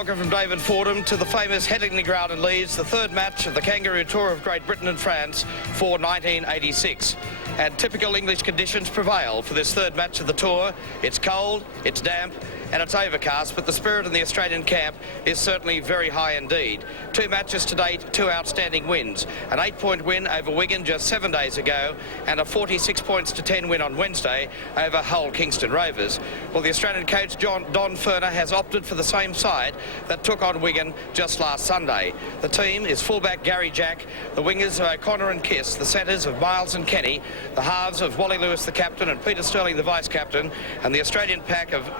welcome from David Fordham to the famous Headingley ground in Leeds, the third match of the Kangeroo Tour of Great Britain and France for 1986. And typical English conditions prevail for this third match of the tour. It's cold, it's damp, and it's overcast, but the spirit in the Australian camp is certainly very high indeed. 2 matches to date, 2 outstanding wins. An 8-point win over Wigan just 7 days ago, and a 46 points to 10 win on Wednesday over Hull Kingston Rovers. Well, the Australian coach Don Furner has opted for the same side that took on Wigan just last Sunday. The team is fullback Gary Jack, the wingers of O'Connor and Kiss, the centres of Miles and Kenny, the halves of Wally Lewis the captain and Peter Sterling the vice-captain, and the Australian pack of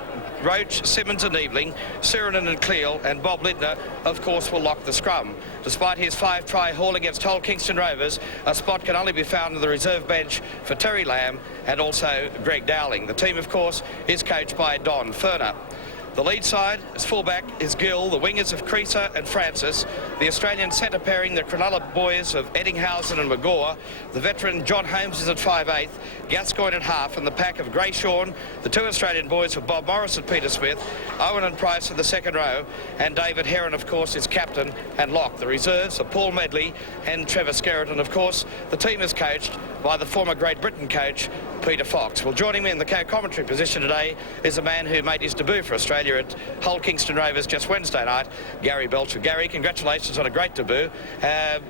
Roach, Simmons and Eveling, Sirenen and Cleal, and Bob Lintner, of course, will lock the scrum. Despite his 5-try haul against Hull Kingston Rovers, a spot can only be found in the reserve bench for Terry Lamb and also Greg Dowling. The team, of course, is coached by Don Furner. The lead side, as fullback, is Gill, the wingers of Creaser and Francis, the Australian centre pairing, the Cronulla boys of Eddinghausen and McGaw, the veteran John Holmes is at 5'8", Gascoigne at half, and the pack of Greyshawn, the 2 Australian boys of Bob Morris and Peter Smith, Owen and Price in the second row, and David Heron, of course, is captain and lock. The reserves are Paul Medley and Trevor Skerritt, and of course, the team is coached by the former Great Britain coach, Peter Fox. Well, joining me in the co-commentary position today is a man who made his debut for Australia at Hull Kingston Rovers just Wednesday night, Gary Belcher. Gary, congratulations on a great debut.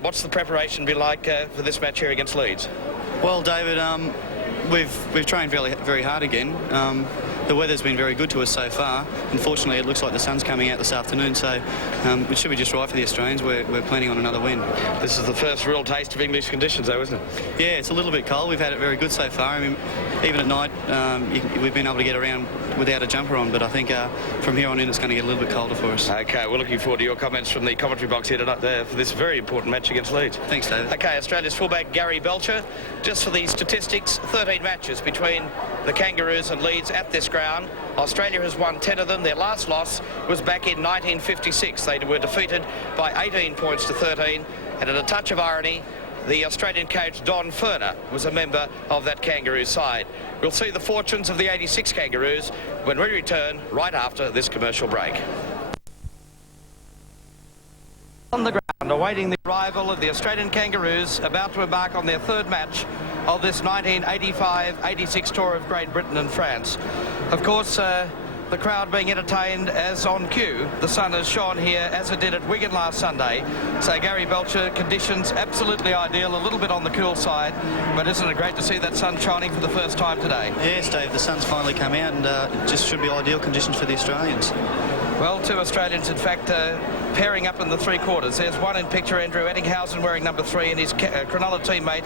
What's the preparation been like for this match here against Leeds? Well, David, we've trained very hard again. The weather's been very good to us so far. Unfortunately, it looks like the sun's coming out this afternoon, so it should be just right for the Australians. We're planning on another win. This is the first real taste of English conditions, though, isn't it? Yeah, it's a little bit cold. We've had it very good so far. I mean, even at night, we've been able to get around without a jumper on, but I think from here on in, it's going to get a little bit colder for us. OK, we're looking forward to your comments from the commentary box here tonight for this very important match against Leeds. Thanks, David. OK, Australia's fullback Gary Belcher. Just for the statistics, 13 matches between the Kangaroos and Leeds at this ground. Australia has won 10 of them. Their last loss was back in 1956. They were defeated by 18 points to 13. And in a touch of irony, the Australian coach Don Furner was a member of that Kangaroo side. We'll see the fortunes of the 86 Kangaroos when we return right after this commercial break. On the ground, awaiting the arrival of the Australian Kangaroos, about to embark on their third match of this 1985-86 tour of Great Britain and France. Of course, the crowd being entertained as on cue. The sun has shone here as it did at Wigan last Sunday. So Gary Belcher, conditions absolutely ideal, a little bit on the cool side, but isn't it great to see that sun shining for the first time today? Yes, Dave, the sun's finally come out, and it just should be ideal conditions for the Australians. Well, 2 Australians, in fact, pairing up in the 3 quarters. There's one in picture, Andrew Eddinghausen wearing number 3, and his Cronulla teammate,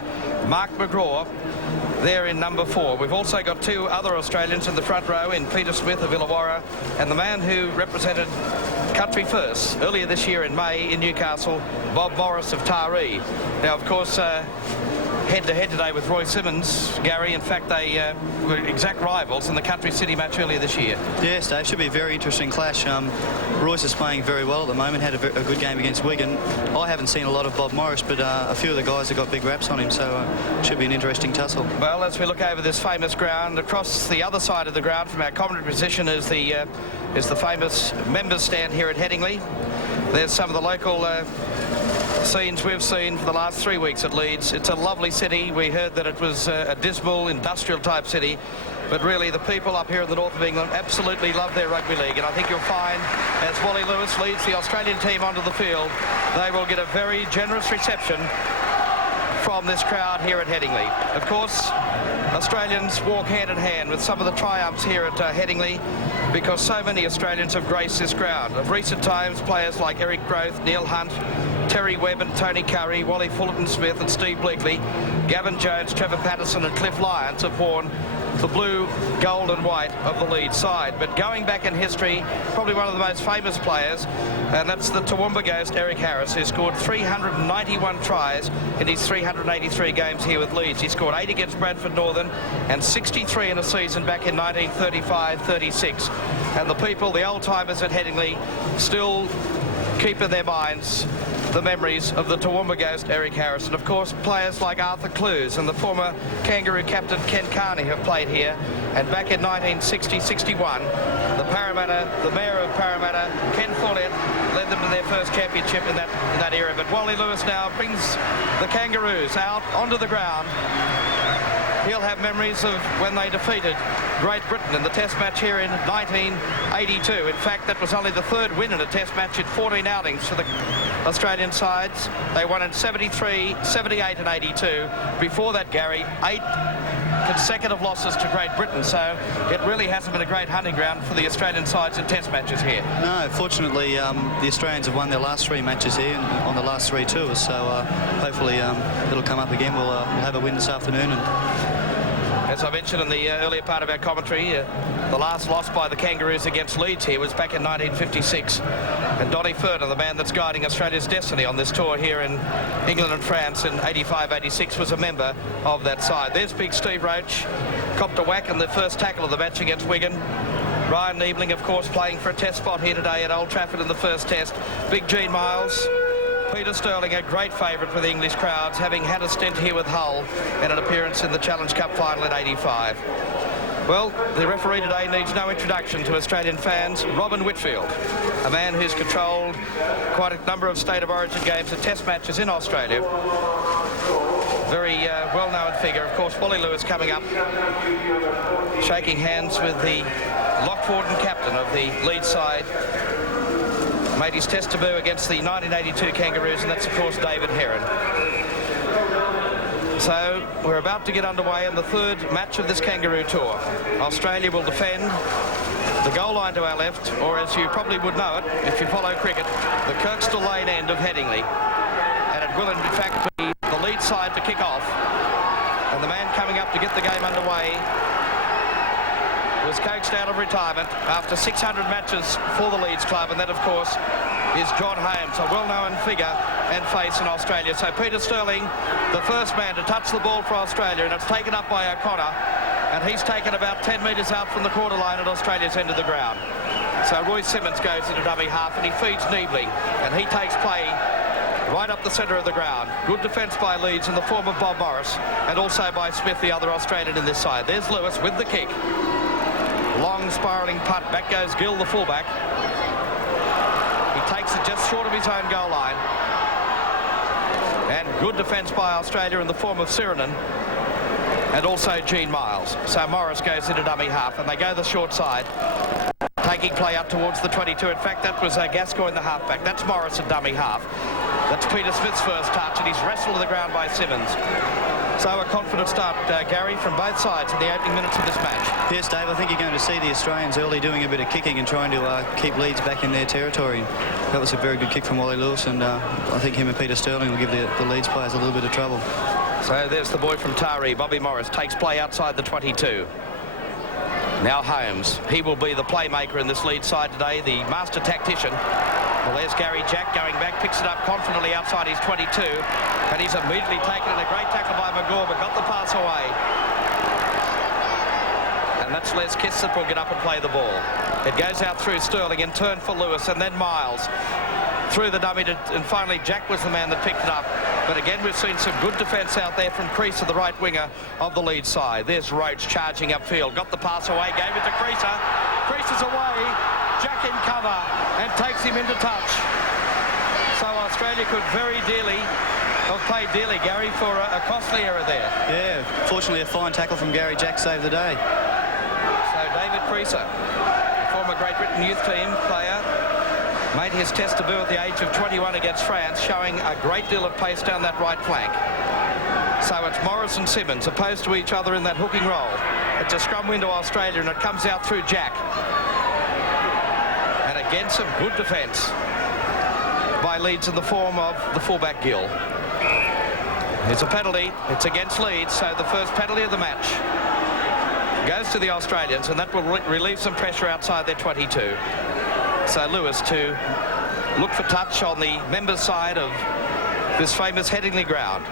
Mark McGraw, there in number 4. We've also got 2 other Australians in the front row in Peter Smith of Illawarra and the man who represented country first earlier this year in May in Newcastle, Bob Morris of Taree. Now, of course, head-to-head today with Roy Simmons, Gary. In fact, they were exact rivals in the Country City match earlier this year. Yes, Dave, should be a very interesting clash. Royce is playing very well at the moment, had a good game against Wigan. I haven't seen a lot of Bob Morris, but a few of the guys have got big raps on him, so should be an interesting tussle. Well, as we look over this famous ground, across the other side of the ground from our commentary position is the famous members stand here at Headingley. There's some of the local scenes we've seen for the last 3 weeks at Leeds. It's a lovely city. We heard that it was a dismal industrial type city, but really the people up here in the north of England absolutely love their rugby league, and I think you'll find as Wally Lewis leads the Australian team onto the field, they will get a very generous reception from this crowd here at Headingley. Of course, Australians walk hand in hand with some of the triumphs here at Headingley, because so many Australians have graced this ground. Of recent times, players like Eric Groth, Neil Hunt, Terry Webb and Tony Curry, Wally Fullerton Smith and Steve Bleakley, Gavin Jones, Trevor Patterson and Cliff Lyons have worn the blue, gold and white of the Leeds side. But going back in history, probably one of the most famous players, and that's the Toowoomba ghost Eric Harris, who scored 391 tries in his 383 games here with Leeds. He scored 8 against Bradford Northern and 63 in a season back in 1935-36. And the people, the old-timers at Headingley, still keep in their minds the memories of the Toowoomba ghost Eric Harris. And of course, players like Arthur Clues and the former Kangaroo captain Ken Carney have played here. And back in 1960-61, the mayor of Parramatta, Ken Follett, led them to their first championship in that era. But Wally Lewis now brings the Kangaroos out onto the ground. He'll have memories of when they defeated Great Britain in the Test match here in 1982. In fact, that was only the third win in a Test match in 14 outings for the Australian sides. They won in 73, 78 and 82. Before that, Gary, 8 consecutive losses to Great Britain, so it really hasn't been a great hunting ground for the Australian sides in Test matches here. No, fortunately, the Australians have won their last 3 matches here on the last 3 tours, so hopefully it'll come up again. We'll have a win this afternoon. And as I mentioned in the earlier part of our commentary, the last loss by the Kangaroos against Leeds here was back in 1956. And Donny Furner, the man that's guiding Australia's destiny on this tour here in England and France in 85-86, was a member of that side. There's big Steve Roach, copped a whack in the first tackle of the match against Wigan. Ryan Niebling, of course, playing for a Test spot here today at Old Trafford in the first Test. Big Gene Miles. Peter Sterling, a great favourite for the English crowds, having had a stint here with Hull and an appearance in the Challenge Cup final in 85. Well, the referee today needs no introduction to Australian fans. Robin Whitfield, a man who's controlled quite a number of State of Origin games and Test matches in Australia. Very well-known figure. Of course, Wally Lewis coming up, shaking hands with the Lockforden captain of the Leeds side. Made his Test debut against the 1982 Kangaroos, and that's, of course, David Heron. So we're about to get underway in the third match of this Kangaroo tour. Australia will defend the goal line to our left, or as you probably would know it, if you follow cricket, the Kirkstall Lane end of Headingley. And it will, in fact, be the lead side to kick off. And the man coming up to get the game underway was coaxed out of retirement after 600 matches for the Leeds club, and that, of course, is John Holmes, a well-known figure and face in Australia. So Peter Sterling, the first man to touch the ball for Australia, and it's taken up by O'Connor, and he's taken about 10 metres out from the quarter line at Australia's end of the ground. So Roy Simmons goes into dummy half, and he feeds Niebling, and he takes play right up the centre of the ground. Good defence by Leeds in the form of Bob Morris, and also by Smith, the other Australian in this side. There's Lewis with the kick. Long spiralling punt. Back goes Gill, the fullback. He takes it just short of his own goal line. And good defence by Australia in the form of Sirinen and also Gene Miles. So Morris goes into dummy half, and they go the short side, taking play up towards the 22. In fact, that was Gascoigne, the halfback. That's Morris at dummy half. That's Peter Smith's first touch, and he's wrestled to the ground by Simmons. So a confident start, Gary, from both sides in the opening minutes of this match. Yes, Dave, I think you're going to see the Australians early doing a bit of kicking and trying to keep Leeds back in their territory. That was a very good kick from Wally Lewis, and I think him and Peter Sterling will give the Leeds players a little bit of trouble. So there's the boy from Taree, Bobby Morris, takes play outside the 22. Now Holmes. He will be the playmaker in this Leeds side today, the master tactician. Well, there's Gary Jack going back, picks it up confidently outside his 22, and he's immediately taken in a great tackle by McGaw, but got the pass away. And that's Les Kiss that will get up and play the ball. It goes out through Sterling, in turn for Lewis, and then Miles through the dummy, and finally Jack was the man that picked it up. But again, we've seen some good defence out there from Creaser, the right winger of the Leeds side. There's Roach charging upfield, got the pass away, gave it to Creaser. Creaser's away, Jack in cover, and takes him into touch. So Australia could very dearly have paid dearly, Gary, for a costly error there. Yeah, fortunately a fine tackle from Gary Jack saved the day. So David Creaser, former Great Britain youth team player, made his Test debut at the age of 21 against France, showing a great deal of pace down that right flank. So it's Morris and Simmons opposed to each other in that hooking role. It's a scrum win to Australia, and it comes out through Jack. And again, some good defence by Leeds in the form of the fullback Gill. It's a penalty. It's against Leeds, so the first penalty of the match goes to the Australians, and that will relieve some pressure outside their 22. So Lewis to look for touch on the members' side of this famous Headingley ground.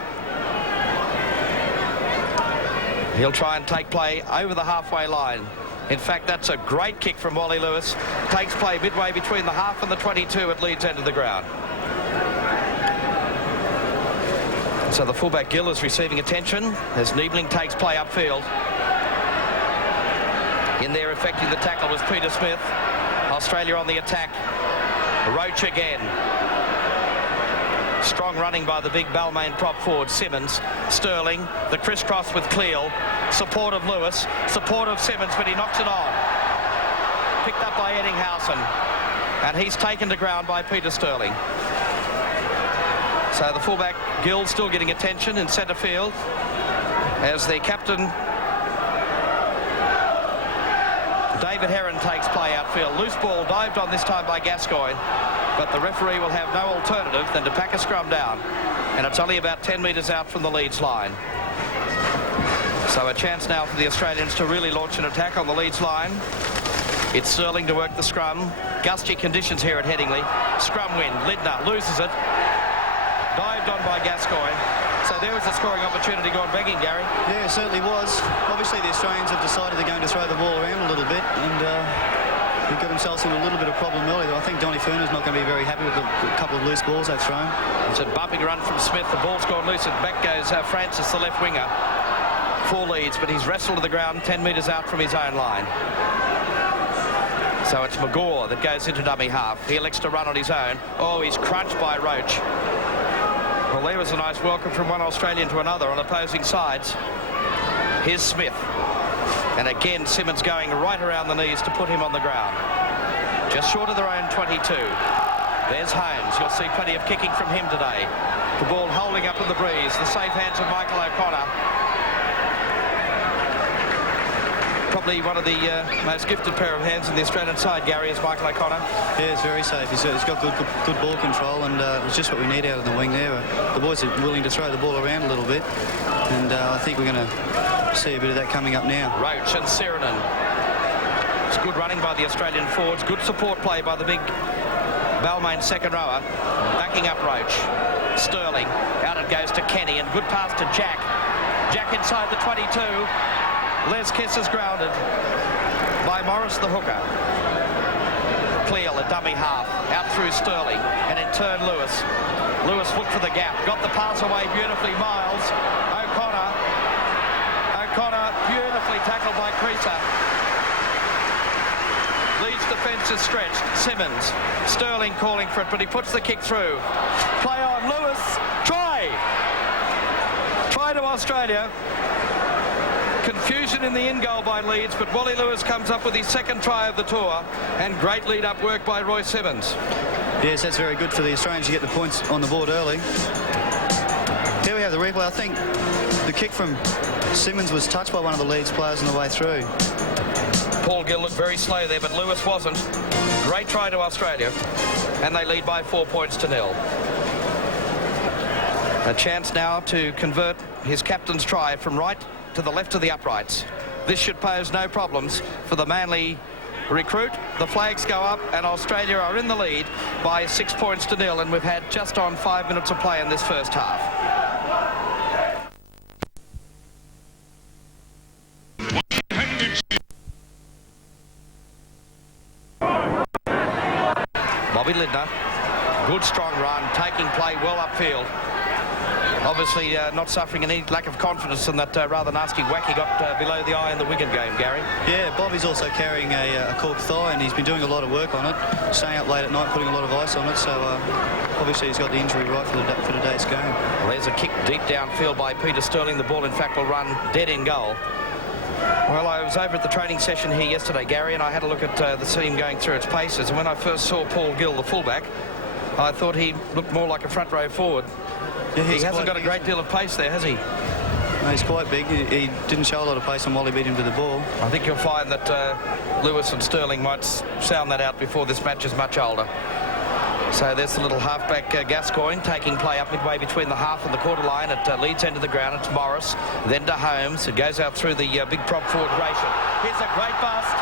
He'll try and take play over the halfway line. In fact, that's a great kick from Wally Lewis. Takes play midway between the half and the 22 at Leeds end of the ground. So the fullback Gill is receiving attention as Niebling takes play upfield. In there effecting the tackle was Peter Smith. Australia on the attack. Roach again. Strong running by the big Balmain prop forward Simmons. Sterling, the crisscross with Cleal. Support of Lewis. Support of Simmons, but he knocks it on. Picked up by Headingley. And he's taken to ground by Peter Sterling. So the fullback Gill still getting attention in centre field as the captain David Heron takes play outfield. Loose ball dived on this time by Gascoigne, but the referee will have no alternative than to pack a scrum down, and it's only about 10 metres out from the Leeds line. So a chance now for the Australians to really launch an attack on the Leeds line. It's Sterling to work the scrum. Gusty conditions here at Headingley. Scrum win. Lindner loses it. Dived on by Gascoigne. So there was a scoring opportunity gone begging, Gary. Yeah, it certainly was. Obviously the Australians have decided they're going to throw the ball around a little bit, and they've got themselves in a little bit of problem early. I think Donny Furner's not going to be very happy with the couple of loose balls they've thrown. It's a bumping run from Smith. The ball's gone loose, and back goes Francis, the left winger, for Leeds, but he's wrestled to the ground 10 metres out from his own line. So it's McGaw that goes into dummy half. He elects to run on his own. Oh, he's crunched by Roach. Well, there was a nice welcome from one Australian to another on opposing sides. Here's Smith. And again, Simmons going right around the knees to put him on the ground. Just short of their own 22. There's Holmes. You'll see plenty of kicking from him today. The ball holding up in the breeze. The safe hands of Michael O'Connor. Probably one of the most gifted pair of hands in the Australian side, Gary, is Michael O'Connor. Yeah, it's very safe. He's got good ball control, and it's just what we need out of the wing there. The boys are willing to throw the ball around a little bit, and I think we're going to see a bit of that coming up now. Roach and Sirenen. It's good running by the Australian forwards. Good support play by the big Balmain second rower. Backing up Roach. Sterling. Out it goes to Kenny, and good pass to Jack. Jack inside the 22. Les Kiss is grounded by Morris the hooker. Cleal, a dummy half, out through Sterling, and in turn Lewis. Lewis looked for the gap, got the pass away beautifully. Miles, O'Connor beautifully tackled by Creaser. Leeds defence is stretched. Simmons, Sterling calling for it, but he puts the kick through. Play on, Lewis, try to Australia. Confusion in the in-goal by Leeds, but Wally Lewis comes up with his second try of the tour, and great lead-up work by Roy Simmons. Yes, that's very good for the Australians to get the points on the board early. Here we have the replay. I think the kick from Simmons was touched by one of the Leeds players on the way through. Paul Gill looked very slow there, but Lewis wasn't. Great try to Australia, and they lead by 4 points to 0. A chance now to convert his captain's try from right to the left of the uprights. This should pose no problems for the Manly recruit. The flags go up, and Australia are in the lead by 6 points to 0, and we've had just on 5 minutes of play in this first half. Bobby Lindner, good strong run, taking play well upfield. Obviously not suffering any lack of confidence in that rather nasty whack he got below the eye in the Wigan game, Gary. Yeah, Bobby's also carrying a cork thigh, and he's been doing a lot of work on it, staying up late at night, putting a lot of ice on it, so obviously he's got the injury right for today's game. Well, there's a kick deep downfield by Peter Sterling. The ball, in fact, will run dead in goal. Well, I was over at the training session here yesterday, Gary, and I had a look at the team going through its paces, and when I first saw Paul Gill, the fullback, I thought he looked more like a front row forward. Yeah, he hasn't got a great deal of pace there, has he? No, he's quite big. He didn't show a lot of pace on Wally beat him to the ball. I think you'll find that Lewis and Sterling might sound that out before this match is much older. So there's the little halfback Gascoigne taking play up midway between the half and the quarter line at Leeds end of the ground. It's Morris, then to Holmes. It goes out through the big prop forward Gratian. Here's a great bust.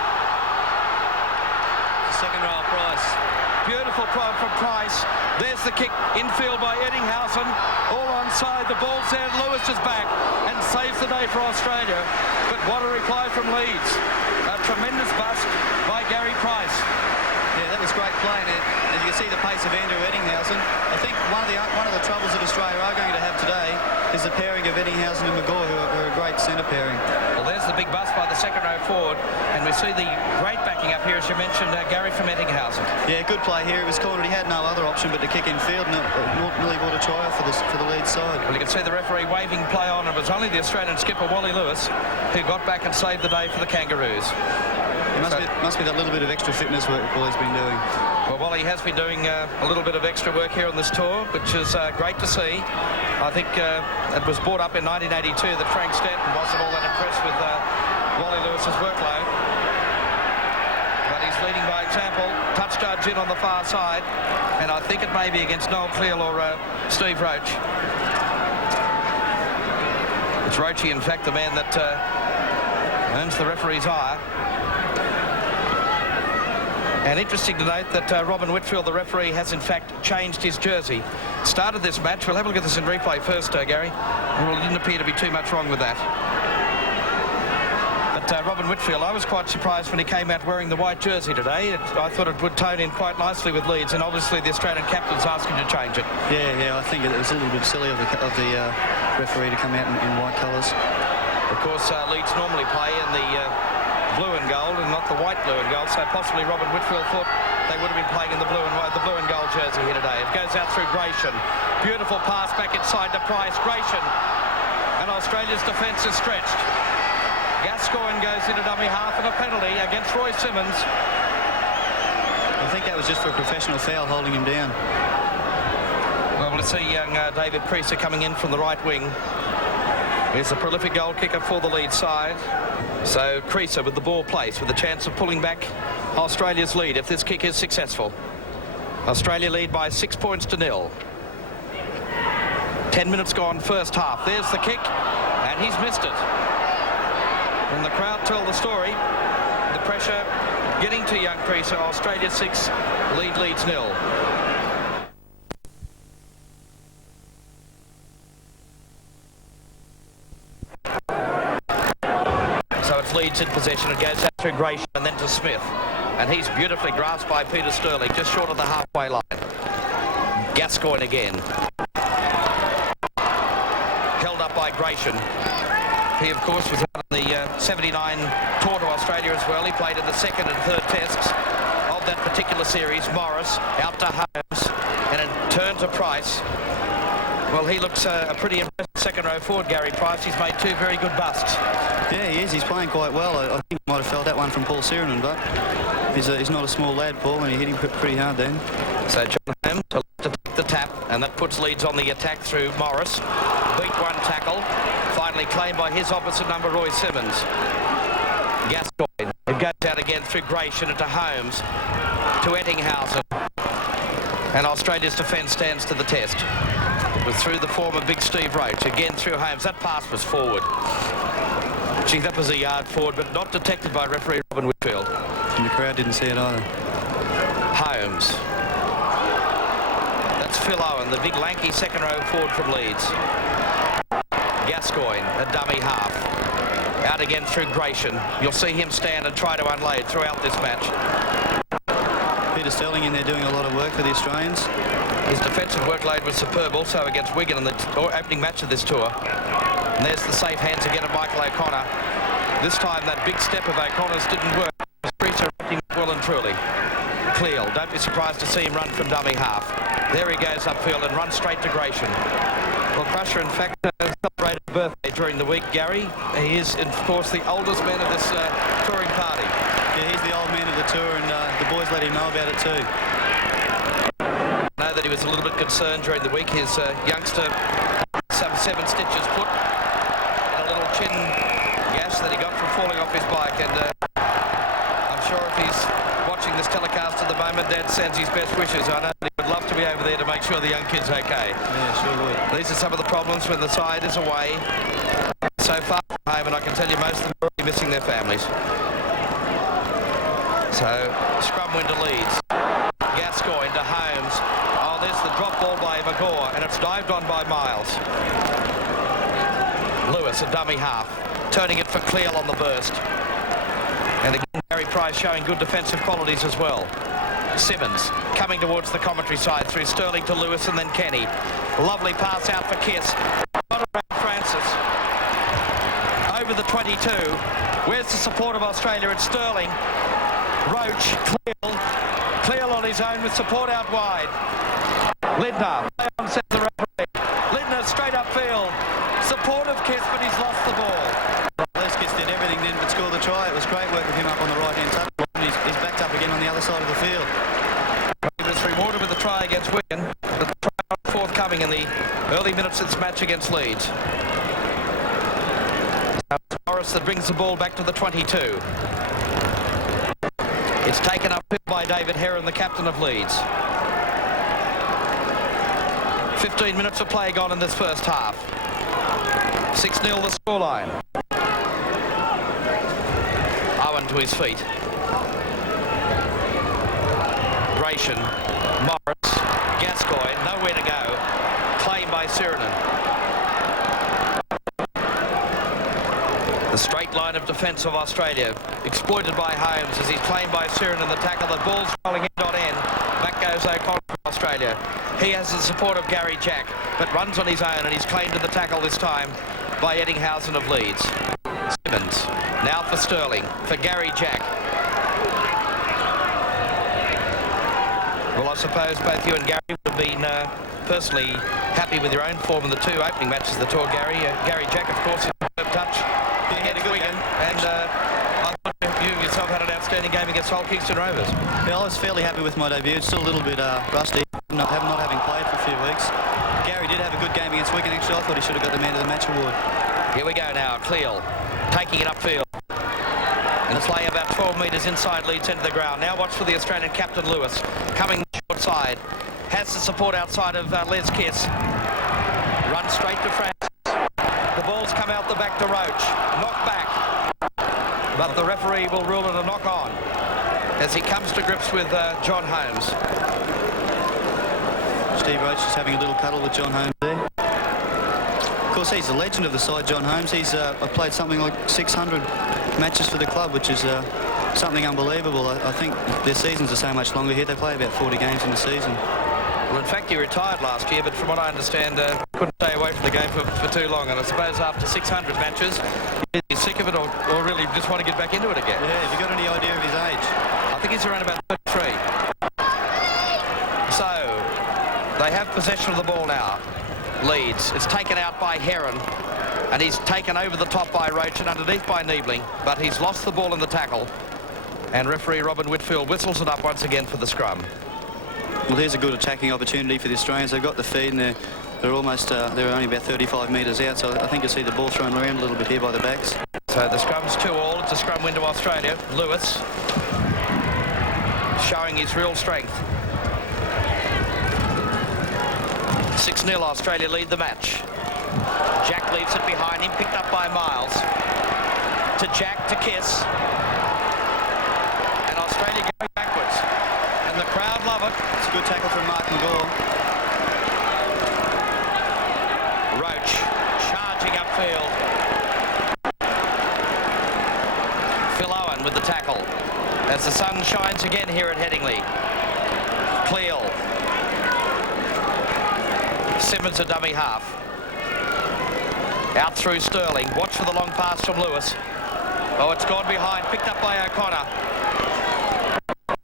Second row Price. Beautiful prop from Price. There's the kick infield by Headingley. All onside. The ball's there. Lewis is back and saves the day for Australia. But what a reply from Leeds. A tremendous bust by Gary Price. Yeah, that was great play, and you can see the pace of Andrew Headingley. I think one of the troubles that Australia are going to have today is the pairing of Headingley and McGaw, who are a great centre pairing. Well, there's a big bust by the second row forward, and we see the great backing up here, as you mentioned, Gary from Headingley. Yeah, good play here. It was cornered. He had no other option but to kick in field, and it nearly brought a try for the Leeds side. Well, you can see the referee waving play on. It was only the Australian skipper, Wally Lewis, who got back and saved the day for the Kangaroos. It must be that little bit of extra fitness work Wally's been doing. Well, Wally has been doing a little bit of extra work here on this tour, which is great to see. I think it was brought up in 1982 that Frank Stanton wasn't all that impressed with Wally Lewis's workload. But he's leading by example. Touchdown Gin on the far side, and I think it may be against Noel Cleal or Steve Roach. It's Roachy, in fact, the man that earns the referee's ire. And interesting to note that Robin Whitfield, the referee, has in fact changed his jersey. Started this match. We'll have a look at this in replay first, Gary. Well, it didn't appear to be too much wrong with that. But Robin Whitfield, I was quite surprised when he came out wearing the white jersey today. I thought it would tone in quite nicely with Leeds, and obviously the Australian captain's asked him to change it. Yeah, I think it was a little bit silly of the referee to come out in white colours. Of course, Leeds normally play in the blue and gold and not the white, blue and gold, so possibly Robin Whitfield thought they would have been playing in the blue and white, the blue and gold jersey here today. It goes out through Gratian. Beautiful pass back inside to Price. Gratian, and Australia's defence is stretched. Gascoigne goes into dummy half and a penalty against Roy Simmons. I think that was just for a professional foul, holding him down. Well, we'll see young David Creaser coming in from the right wing. He's a prolific goal kicker for the Leeds side. So Creaser with the ball placed with a chance of pulling back Australia's lead if this kick is successful. Australia lead by 6 points to 0. 10 minutes gone first half. There's the kick, and he's missed it. And the crowd tell the story. The pressure getting to young Creaser. Australia 6, Leeds 0. Leeds in possession. It goes out through Gratian and then to Smith, and he's beautifully grasped by Peter Sterling just short of the halfway line. Gascoigne again, held up by Gratian. He of course was out in the 79 tour to Australia as well. He played in the second and third tests of that particular series. Morris out to Holmes and a turn to Price. Well, he looks a pretty impressive second row forward, Gary Price. He's made two very good busts. Yeah, he is. He's playing quite well. I think he might have felt that one from Paul Sirenen, but he's not a small lad, Paul, and he hit him pretty hard then. So John Holmes to take the tap, and that puts Leeds on the attack through Morris. Beat one tackle. Finally claimed by his opposite number, Roy Simmons. Gascoigne. It goes out again through Gratian and to Holmes. To Ettinghausen. And Australia's defence stands to the test. It was through the form of big Steve Roach. Again through Holmes. That pass was forward. Gee, that was a yard forward, but not detected by referee Robin Whitfield. And the crowd didn't see it either. Holmes. That's Phil Owen, the big lanky second row forward from Leeds. Gascoigne, a dummy half. Out again through Gratian. You'll see him stand and try to unload throughout this match. Peter Sterling in there doing a lot of work for the Australians. His defensive workload was superb also against Wigan in the opening match of this tour. And there's the safe hands again of Michael O'Connor. This time that big step of O'Connor's didn't work. Creaser running well and truly. Cleal, don't be surprised to see him run from dummy half. There he goes upfield and runs straight to Gratian. Well, Crusher, in fact, celebrated a birthday during the week, Gary. He is, of course, the oldest man of this touring party. Yeah, he's the old man of the tour, and the boys let him know about it too. I know that he was a little bit concerned during the week. His youngster had some 7 stitches put in a little chin gash that he got from falling off his bike, and I'm sure if he's watching this telecast at the moment, Dad sends his best wishes. I know that he would love to be over there to make sure the young kid's okay. Yeah, sure would. These are some of the problems when the side is away so far from home, and I can tell you most of them are missing their families. So, scrum win to Leeds. Gascoigne to Holmes. Oh, there's the drop ball by Magore, and it's dived on by Miles. Lewis, a dummy half, turning it for Cleal on the burst. And again, Gary Price showing good defensive qualities as well. Simmons coming towards the commentary side through Sterling to Lewis and then Kenny. Lovely pass out for Kiss. Not around Francis. Over the 20. 22. Where's the support of Australia? It's Sterling. Roach, Cleal on his own with support out wide. Lindner, play on, says the referee. Lindner straight upfield. Supportive kiss, but he's lost the ball. Les Kiss did everything, didn't but score the try. It was great work with him up on the right-hand side. He's backed up again on the other side of the field. He was rewarded with a try against Wigan. The try forthcoming in the early minutes of this match against Leeds. Now it's Morris that brings the ball back to the 22. It's taken up by David Heron, the captain of Leeds. 15 minutes of play gone in this first half. 6-0 the scoreline. Owen to his feet. Gratian, Morris, Gascoigne, nowhere to go. Claim by Sirinen. The straight line of defence of Australia, exploited by Holmes as he's claimed by Sirinen. The tackle, the ball's rolling end on end. Back goes O'Connor for Australia. He has the support of Gary Jack, but runs on his own, and he's claimed to the tackle this time by Headingley of Leeds. Simmons, now for Sterling, for Gary Jack. Well, I suppose both you and Gary would have been personally happy with your own form in the two opening matches of the tour, Gary. Gary Jack, of course, in the touch. He had a good game. And I thought you yourself had an outstanding game against Hull Kingston Rovers. Yeah, I was fairly happy with my debut. It's still a little bit rusty, not having played for a few weeks. Gary did have a good game against Wigan. Actually, I thought he should have got the Man of the Match award. Here we go now. Cleal taking it upfield. And play about 12 metres inside Leeds into the ground. Now watch for the Australian captain Lewis coming short side. Has the support outside of Les Kiss. Runs straight to Francis. The ball's come out the back to Roach. Knock back. But the referee will rule it a knock on as he comes to grips with John Holmes. Steve Roach is having a little cuddle with John Holmes there. Of course, he's a legend of the side, John Holmes. He's played something like 600 matches for the club, which is something unbelievable. I think their seasons are so much longer here. They play about 40 games in the season. Well, in fact, he retired last year, but from what I understand, couldn't stay away from the game for too long. And I suppose after 600 matches, he's sick of it or really just want to get back into it again. Yeah, have you got any idea of his age? I think he's around about 33. So, they have possession of the ball now. Leeds. It's taken out by Heron, and he's taken over the top by Roach and underneath by Niebling, but he's lost the ball in the tackle. And referee Robin Whitfield whistles it up once again for the scrum. Well, here's a good attacking opportunity for the Australians. They've got the feed, and they're almost they're only about 35 metres out, so I think you'll see the ball thrown around a little bit here by the backs. So the scrum's 2-all. It's a scrum win to Australia. Lewis showing his real strength. 6-0 Australia lead the match. Jack leaves it behind him, picked up by Miles. To Jack, to Kiss. And Australia going backwards. And the crowd love it. It's a good tackle from Mark McGaw. Roach charging upfield. Phil Owen with the tackle. As the sun shines again here at Headingley. Cleal. Simmons a dummy half. Out through Sterling. Watch for the long pass from Lewis. Oh, it's gone behind. Picked up by O'Connor.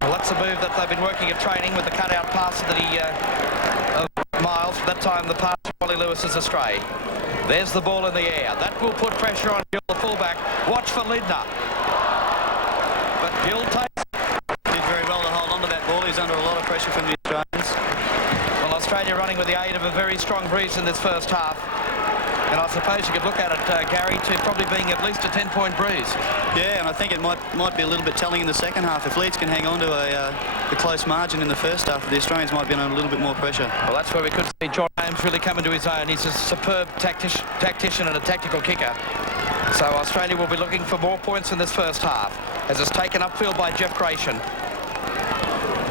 Well, that's a move that they've been working at training with the cut-out pass of Miles. That time the pass to Wally Lewis is astray. There's the ball in the air. That will put pressure on Gill, the fullback. Watch for Lindner. But Gill Did very well to hold on to that ball. He's under a lot of pressure from the Australians. Well, Australia running with the aid of a very strong breeze in this first half. And I suppose you could look at it, Gary, to probably being at least a 10-point breeze. Yeah, and I think it might be a little bit telling in the second half. If Leeds can hang on to a close margin in the first half, the Australians might be under a little bit more pressure. Well, that's where we could see John Holmes really come into his own. He's a superb tactician and a tactical kicker. So Australia will be looking for more points in this first half, as it's taken upfield by Jeff Gratian.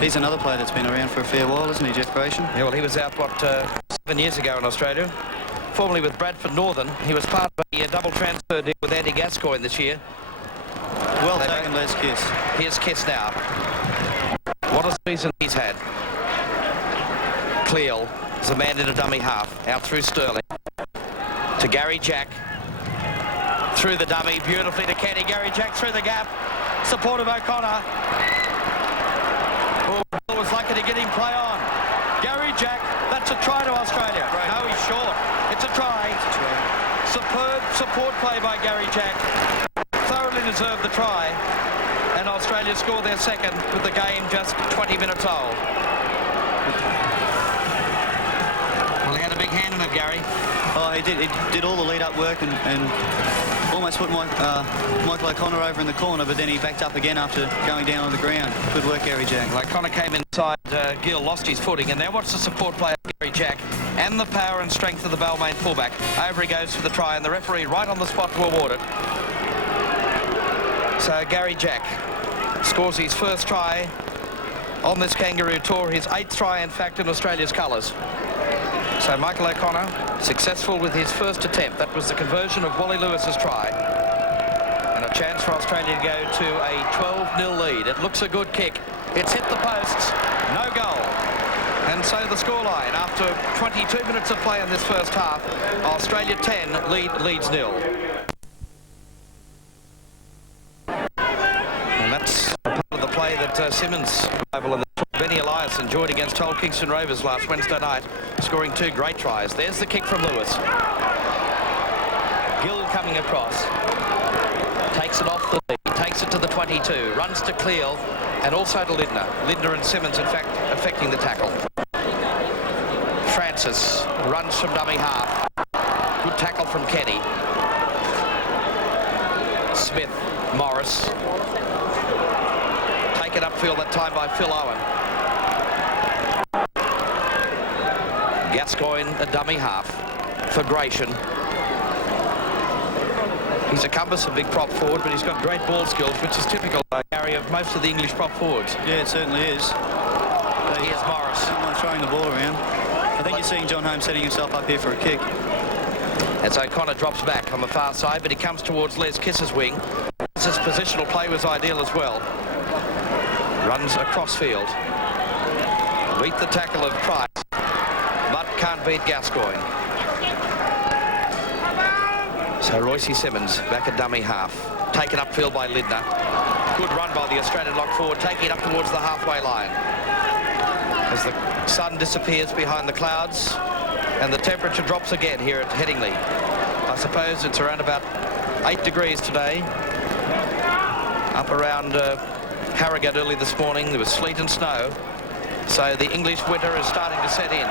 He's another player that's been around for a fair while, isn't he, Jeff Gratian? Yeah, well, he was out, 7 years ago in Australia. Formerly with Bradford Northern. He was part of a double transfer deal with Andy Gascoigne this year. Well taken, Les Kiss. Here's Kiss now. What a season he's had. Cleal is a man in a dummy half. Out through Sterling. To Gary Jack. Through the dummy, beautifully to Kenny. Gary Jack through the gap. Support of O'Connor. Oh, Bill was lucky to get him play on. Gary Jack, that's a try to Australia. Right. No, he's short. It's a try. Superb support play by Gary Jack. Thoroughly deserved the try. And Australia score their second with the game just 20 minutes old. Well, he had a big hand in it, Gary. Oh, he did all the lead-up work and almost put Michael O'Connor over in the corner, but then he backed up again after going down on the ground. Good work, Gary Jack. Well, O'Connor came inside, Gill lost his footing, and now watch the support play of Gary Jack and the power and strength of the Balmain fullback. Over he goes for the try, and the referee right on the spot to award it. So Gary Jack scores his first try on this Kangaroo tour, his 8th try, in fact, in Australia's colours. So Michael O'Connor successful with his first attempt. That was the conversion of Wally Lewis's try. And a chance for Australia to go to a 12-0 lead. It looks a good kick. It's hit the posts. No goal. And so the scoreline, after 22 minutes of play in this first half, Australia 10, Leeds 0. And that's part of the play that Simmons, rival in the Benny Elias, enjoyed against Hull Kingston Rovers last Wednesday night, scoring 2 great tries. There's the kick from Lewis. Gill coming across. Takes it off the lead, takes it to the 22, runs to Cleal and also to Lindner. Lindner and Simmons, in fact, affecting the tackle. Francis runs from dummy half. Good tackle from Kenny. Smith, Morris. Taken upfield that time by Phil Owen. Gascoigne, a dummy half for Gratian. He's a compass, a big prop forward, but he's got great ball skills, which is typical, Gary, of most of the English prop forwards. Yeah, it certainly is. Here's Morris. Throwing the ball around. I think you're seeing John Holmes setting himself up here for a kick. As O'Connor drops back on the far side, but he comes towards Les Kiss's wing. His positional play was ideal as well. Runs across field. Beat the tackle of Price, but can't beat Gascoigne. So Royce Simmons back at dummy half. Taken upfield by Lindner. Good run by the Australian lock forward, taking it up towards the halfway line. As the sun disappears behind the clouds and the temperature drops again here at Headingley. I suppose it's around about 8 degrees today. Up around Harrogate early this morning, there was sleet and snow. So the English winter is starting to set in.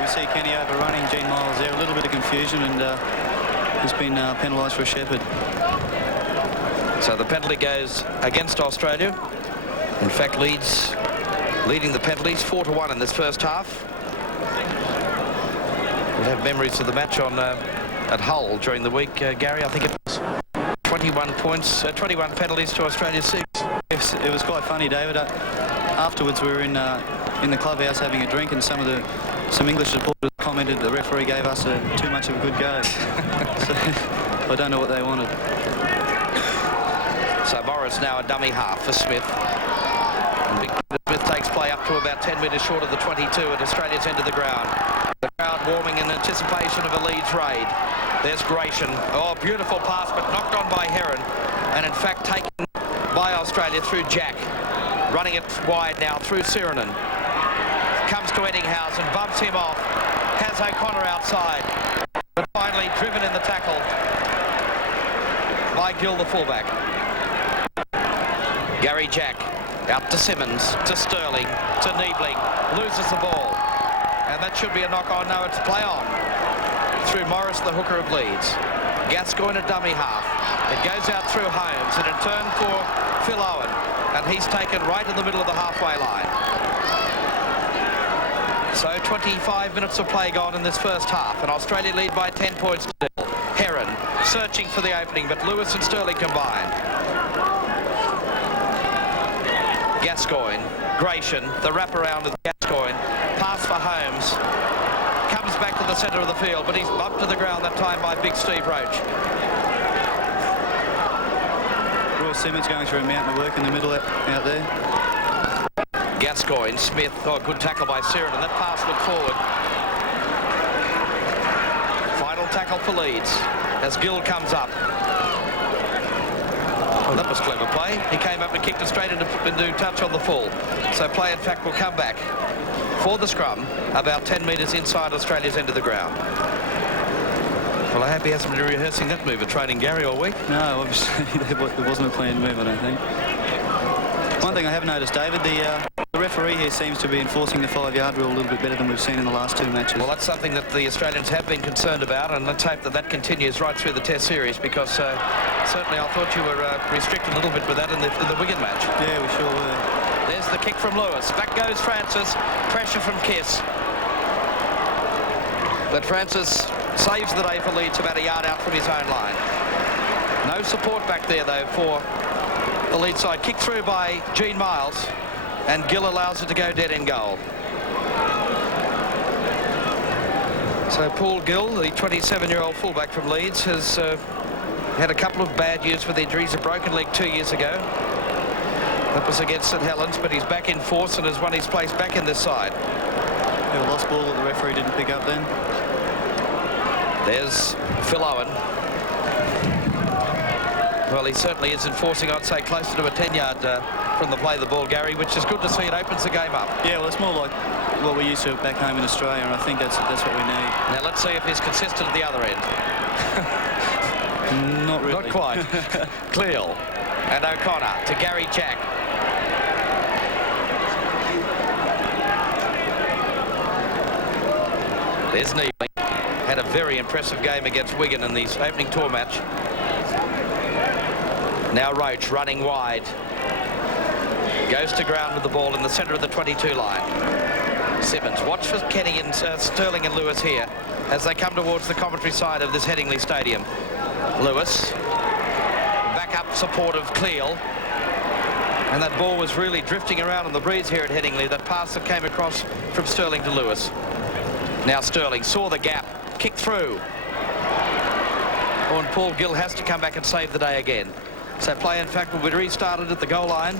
We see Kenny overrunning Gene Miles there. A little bit of confusion, and he's been penalised for a shepherd. So the penalty goes against Australia. In fact, Leeds leading the penalties 4-1 in this first half. We'll have memories of the match on at Hull during the week, Gary. I think it was 21 points, 21 penalties to Australia 6. Yes, it was quite funny, David. Afterwards, we were in the clubhouse having a drink, and some English supporters commented the referee gave us too much of a good go. So I don't know what they wanted. So Morris now a dummy half for Smith. And Big Smith takes play up to about 10 metres short of the 22 at Australia's end of the ground. The crowd warming in anticipation of a Leeds raid. There's Gratian. Oh, beautiful pass, but knocked on by Heron. And in fact taken by Australia through Jack. Running it wide now through Sirenen. Comes to Eddinghausen, bumps him off. Has O'Connor outside. But finally driven in the tackle by Gill, the fullback. Gary Jack out to Simmons, to Sterling, to Niebling. Loses the ball. And that should be a knock-on. No, it's play on. Through Morris, the hooker of Leeds. Gascoigne a dummy half. It goes out through Holmes, and in turn for Phil Owen. And he's taken right in the middle of the halfway line. So 25 minutes of play gone in this first half, and Australia lead by 10 points to 0. Heron searching for the opening, but Lewis and Sterling combined. Gascoigne, Gratian, the wraparound of Gascoigne, pass for Holmes, comes back to the centre of the field, but he's bumped to the ground that time by big Steve Roach. Simmons going through a mountain of work in the middle out there. Gascoigne, Smith, good tackle by Siren, and that pass looked forward. Final tackle for Leeds as Gill comes up. Well, that was clever play. He came up and kicked it straight into touch on the full. So play, in fact, will come back for the scrum about 10 metres inside Australia's end of the ground. Well, I hope he hasn't been rehearsing that move at training, Gary, all week. No, obviously there wasn't a planned move, I don't think. One thing I have noticed, David, the referee here seems to be enforcing the 5-yard rule a little bit better than we've seen in the last 2 matches. Well, that's something that the Australians have been concerned about, and let's hope that that continues right through the Test series, because certainly I thought you were restricted a little bit with that in the Wigan match. Yeah, we sure were. There's the kick from Lewis. Back goes Francis. Pressure from Kiss. But Francis saves the day for Leeds about a yard out from his own line. No support back there, though, for the Leeds side. Kicked through by Gene Miles, and Gill allows it to go dead in goal. So Paul Gill, the 27-year-old fullback from Leeds, has had a couple of bad years with injuries. A broken leg 2 years ago. That was against St Helens, but he's back in force and has won his place back in this side. A lost ball that the referee didn't pick up then. There's Phil Owen. Well, he certainly is enforcing, I'd say, closer to a 10-yard from the play of the ball, Gary, which is good to see. It opens the game up. Yeah, well, it's more like what we're used to back home in Australia, and I think that's what we need. Now, let's see if he's consistent at the other end. Not really. Not quite. Cleal and O'Connor to Gary Jack. There's Neely. Had a very impressive game against Wigan in the opening tour match. Now Roach running wide. Goes to ground with the ball in the centre of the 22 line. Simmons. Watch for Kenny and Sterling and Lewis here as they come towards the commentary side of this Headingley Stadium. Lewis. Back up support of Cleal. And that ball was really drifting around on the breeze here at Headingley. That pass that came across from Sterling to Lewis. Now Sterling saw the gap. Kicked through. Oh, and Paul Gill has to come back and save the day again. So play, in fact, will be restarted at the goal line.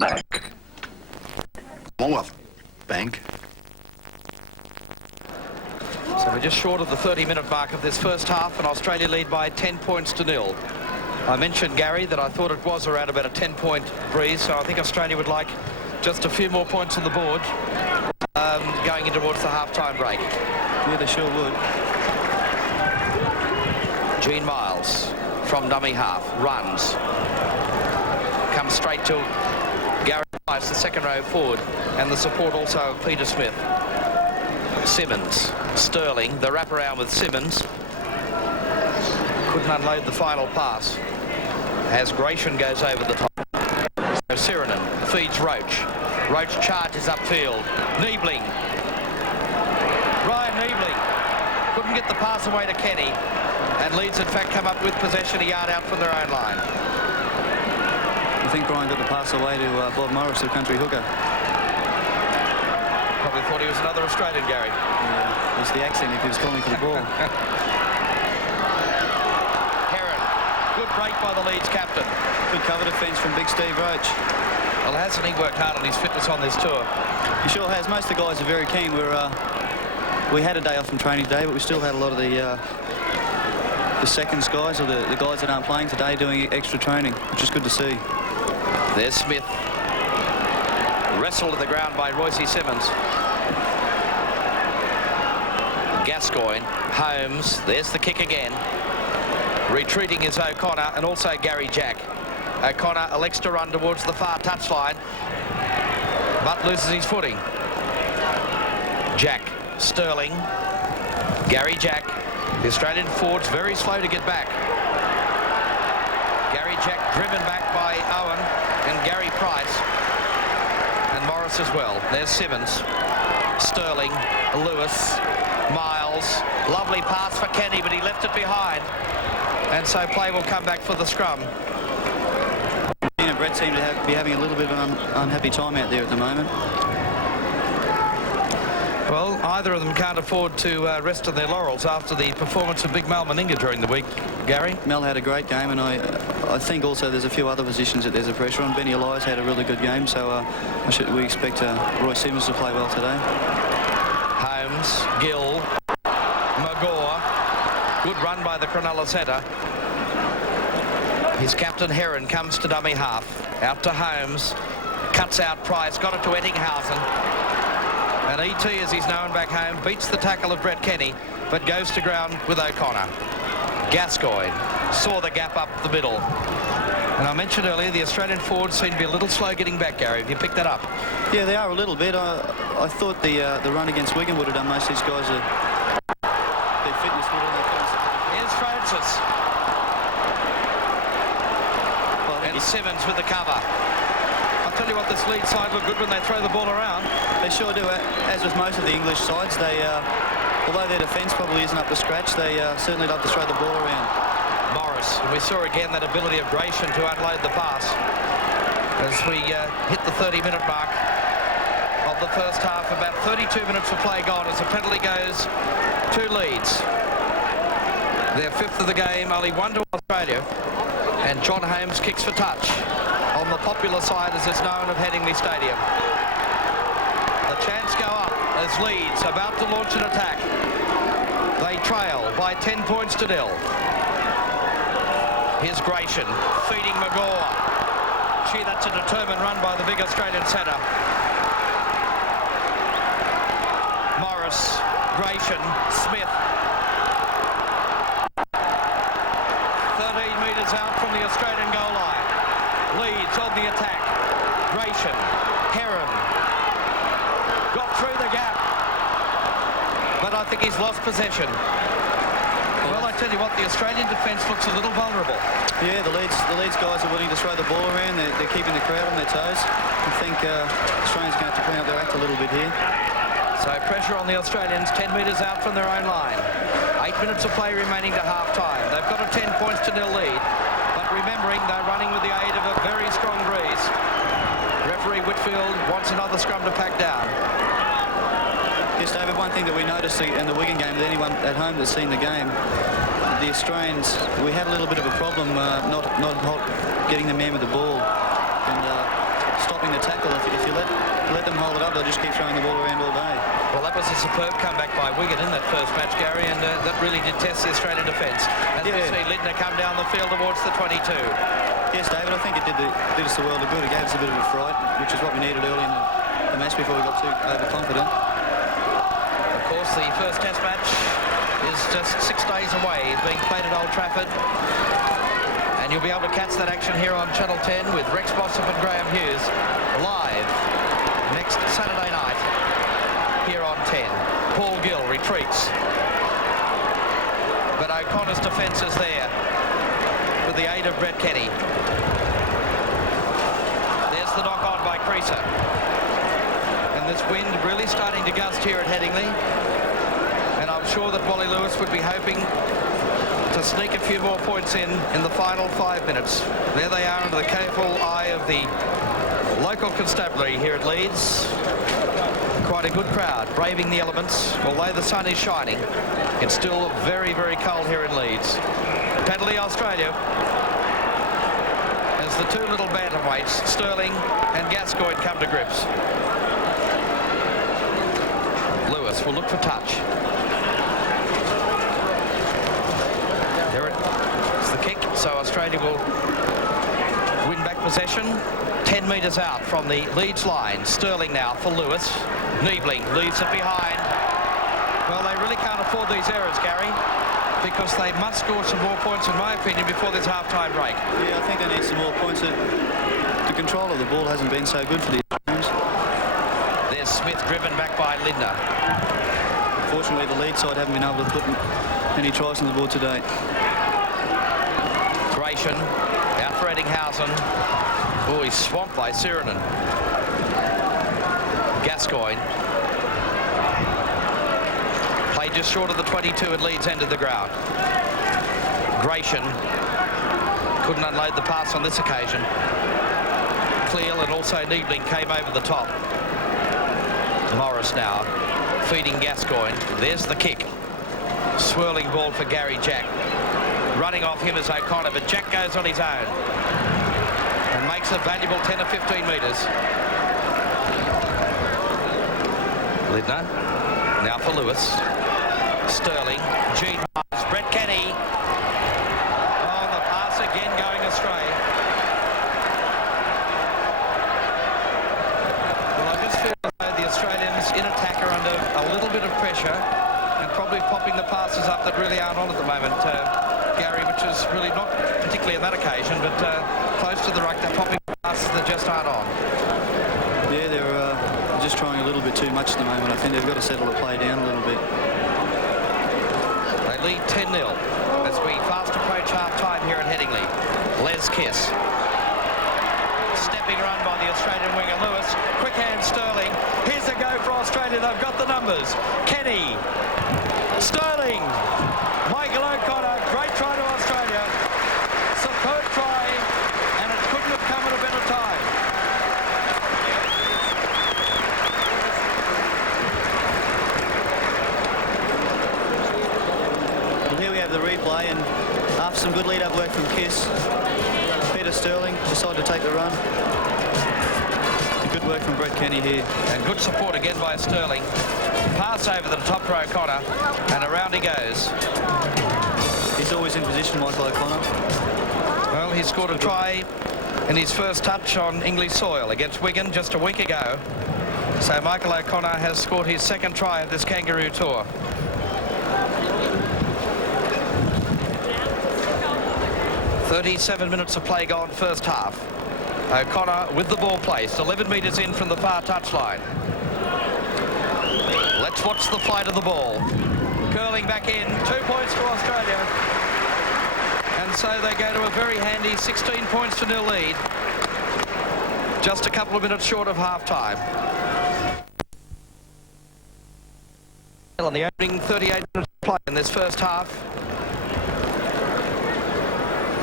Back. More. Bank. So we're just short of the 30-minute mark of this first half, and Australia lead by 10 points to 0. I mentioned, Gary, that I thought it was around about a 10-point breeze, so I think Australia would like just a few more points on the board going in towards the half-time break. Yeah, they sure would. Gene Miles from dummy half runs. Comes straight to Gary Price, the second row forward, and the support also of Peter Smith. Simmons, Sterling, the wraparound with Simmons. Couldn't unload the final pass as Gratian goes over the top. So Sirenen feeds Roach. Roach charges upfield. Niebling. Ryan Niebling couldn't get the pass away to Kenny, and Leeds in fact come up with possession a yard out from their own line. I think Brian got the pass away to Bob Morris, the country hooker. Probably thought he was another Australian, Gary. Yeah, it was the accent if he was calling for the ball. Heron, good break by the Leeds captain. Good cover defence from Big Steve Roach. Well, hasn't he worked hard on his fitness on this tour? He sure has. Most of the guys are very keen. We had a day off from training today, but we still had a lot of the seconds guys, or the guys that aren't playing today, doing extra training, which is good to see. There's Smith. Wrestled to the ground by Royce Simmons. Gascoigne, Holmes, there's the kick again. Retreating is O'Connor and also Gary Jack. O'Connor elects to run towards the far touchline, but loses his footing. Jack, Sterling, Gary Jack. The Australian forwards very slow to get back. Gary Jack driven back by Owen and Gary Price. And Morris as well. There's Simmons, Sterling, Lewis, Miles. Lovely pass for Kenny, but he left it behind. And so play will come back for the scrum. Brett seemed to be having a little bit of an unhappy time out there at the moment. Well, either of them can't afford to rest on their laurels after the performance of Big Mel Meninga during the week, Gary. Mel had a great game, and I think also there's a few other positions that there's a pressure on. Benny Elias had a really good game, so we expect Roy Simmons to play well today. Holmes, Gill, Magore. Good run by the Cronulla centre. His captain Heron comes to dummy half. Out to Holmes. Cuts out Price. Got it to Ettinghausen. And E.T., as he's known back home, beats the tackle of Brett Kenny, but goes to ground with O'Connor. Gascoigne saw the gap up the middle. And I mentioned earlier, the Australian forwards seem to be a little slow getting back, Gary. Have you picked that up? Yeah, they are a little bit. I thought the run against Wigan would have done most of these guys their fitness would have. Here's Francis. And Simmons with the cover. I'll tell you what, this Leeds side look good when they throw the ball around. They sure do. As with most of the English sides, they, although their defence probably isn't up to scratch, they certainly love to throw the ball around. Morris, and we saw again that ability of Gratian to unload the pass as we hit the 30-minute mark of the first half. About 32 minutes of play gone as the penalty goes to Leeds. Their fifth of the game, only one to Australia, and John Holmes kicks for touch on the popular side, as it's known, of Headingley Stadium. The chants go up as Leeds about to launch an attack. They trail by 10 points to 0. Here's Gratian feeding Magore. Gee, that's a determined run by the big Australian centre. Morris, Gratian, Smith. 13 metres out from the Australian goal line. Leeds on the attack. Gratian, Heron. Got through the gap. But I think he's lost possession. Well, I tell you what, the Australian defence looks a little vulnerable. Yeah, the Leeds guys are willing to throw the ball around. They're keeping the crowd on their toes. I think Australians are going to have to clean up their act a little bit here. So pressure on the Australians, 10 metres out from their own line. 8 minutes of play remaining to half-time. They've got a 10 points to 0 lead. But remembering they're running with the aid of a very strong breeze. Referee Whitfield wants another scrum to pack down. Yes, David, one thing that we noticed in the Wigan game, with anyone at home that's seen the game, the Australians, we had a little bit of a problem not getting the man with the ball and stopping the tackle. If you let them hold it up, they'll just keep throwing the ball around all day. Well, that was a superb comeback by Wigan in that first match, Gary, and that really did test the Australian defence. As we see Lindner come down the field towards the 22. Yes, David, I think it did us the world of good. It gave us a bit of a fright, which is what we needed early in the match before we got too overconfident. Of course, the first test match is just 6 days away. It's being played at Old Trafford. And you'll be able to catch that action here on Channel 10 with Rex Bossop and Graham Hughes live next Saturday night here on 10. Paul Gill retreats. But O'Connor's defence is there with the aid of Brett Kenny. There's the knock on by Creaser. And this wind really starting to gust here at Headingley. And I'm sure that Wally Lewis would be hoping to sneak a few more points in the final 5 minutes. There they are under the careful eye of the local constabulary here at Leeds. Quite a good crowd, braving the elements. Although the sun is shining, it's still very, very cold here in Leeds. Penalty Australia, as the two little bantamweights, Sterling and Gascoigne, come to grips. Lewis will look for touch. There it's the kick, so Australia will win back possession. 10 metres out from the Leeds line. Sterling now for Lewis. Niebling leaves it behind. Well, they really can't afford these errors, Gary, because they must score some more points, in my opinion, before this half-time break. Yeah, I think they need some more points. The control of the ball hasn't been so good for the Australians. There's Smith driven back by Lindner. Fortunately, the Leeds side haven't been able to put any tries on the board today. Gratian out for Ettinghausen. Oh, he's swamped by Sirinen. Gascoigne. Played just short of the 22 at Leeds end of the ground. Gratian couldn't unload the pass on this occasion. Cleal and also Niebling came over the top. Morris now feeding Gascoigne. There's the kick. Swirling ball for Gary Jack. Running off him is O'Connor, but Jack goes on his own and makes a valuable 10 or 15 metres. Lidner. Now for Lewis. Sterling. G. Brett Kenny. Oh, the pass again going astray. Well, I just feel as though the Australians in attack are under a little bit of pressure and probably popping the passes up that really aren't on at the moment, Gary, which is really not particularly on that occasion, but close to the ruck, they're popping passes that just aren't on. Yeah, they're just trying a little bit too much at the moment. I think they've got to settle the play down a little bit. They lead 10-0 as we fast approach half-time here at Headingley. Les Kiss. Stepping run by the Australian winger Lewis. Quick hand Sterling. Here's a go for Australia. They've got the numbers. Kenny. Sterling. Michael O'Connor. Great try to Australia. Superb try, and it couldn't have come at a better time. Well, here we have the replay, and after some good lead-up work from Kiss, Peter Sterling decided to take the run. Good work from Brett Kenny here. And good support again by Sterling. Pass over the top for O'Connor, and around he goes. He's always in position, Michael O'Connor. Well, he scored a try in his first touch on English soil against Wigan just a week ago. So Michael O'Connor has scored his second try of this Kangaroo tour. "37 minutes of play gone first half. O'Connor with the ball placed, 11 metres in from the far touchline. Let's watch the flight of the ball. Curling back in, 2 points for Australia. And so they go to a very handy 16 points to nil lead. Just a couple of minutes short of half-time. On the opening 38 minutes of play in this first half.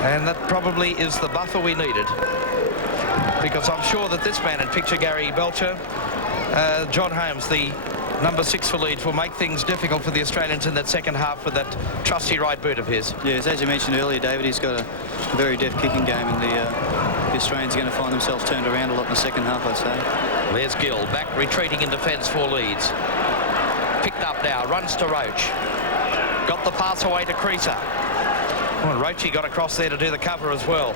And that probably is the buffer we needed. Because I'm sure that this man in picture, Gary Belcher, John Holmes, the number 6 for Leeds, will make things difficult for the Australians in that second half with that trusty right boot of his. Yes, as you mentioned earlier, David, he's got a very deft kicking game, and the Australians are going to find themselves turned around a lot in the second half, I'd say. There's Gill, back retreating in defence for Leeds. Picked up now, runs to Roach. Got the pass away to Creaser. Oh, and Roachy got across there to do the cover as well.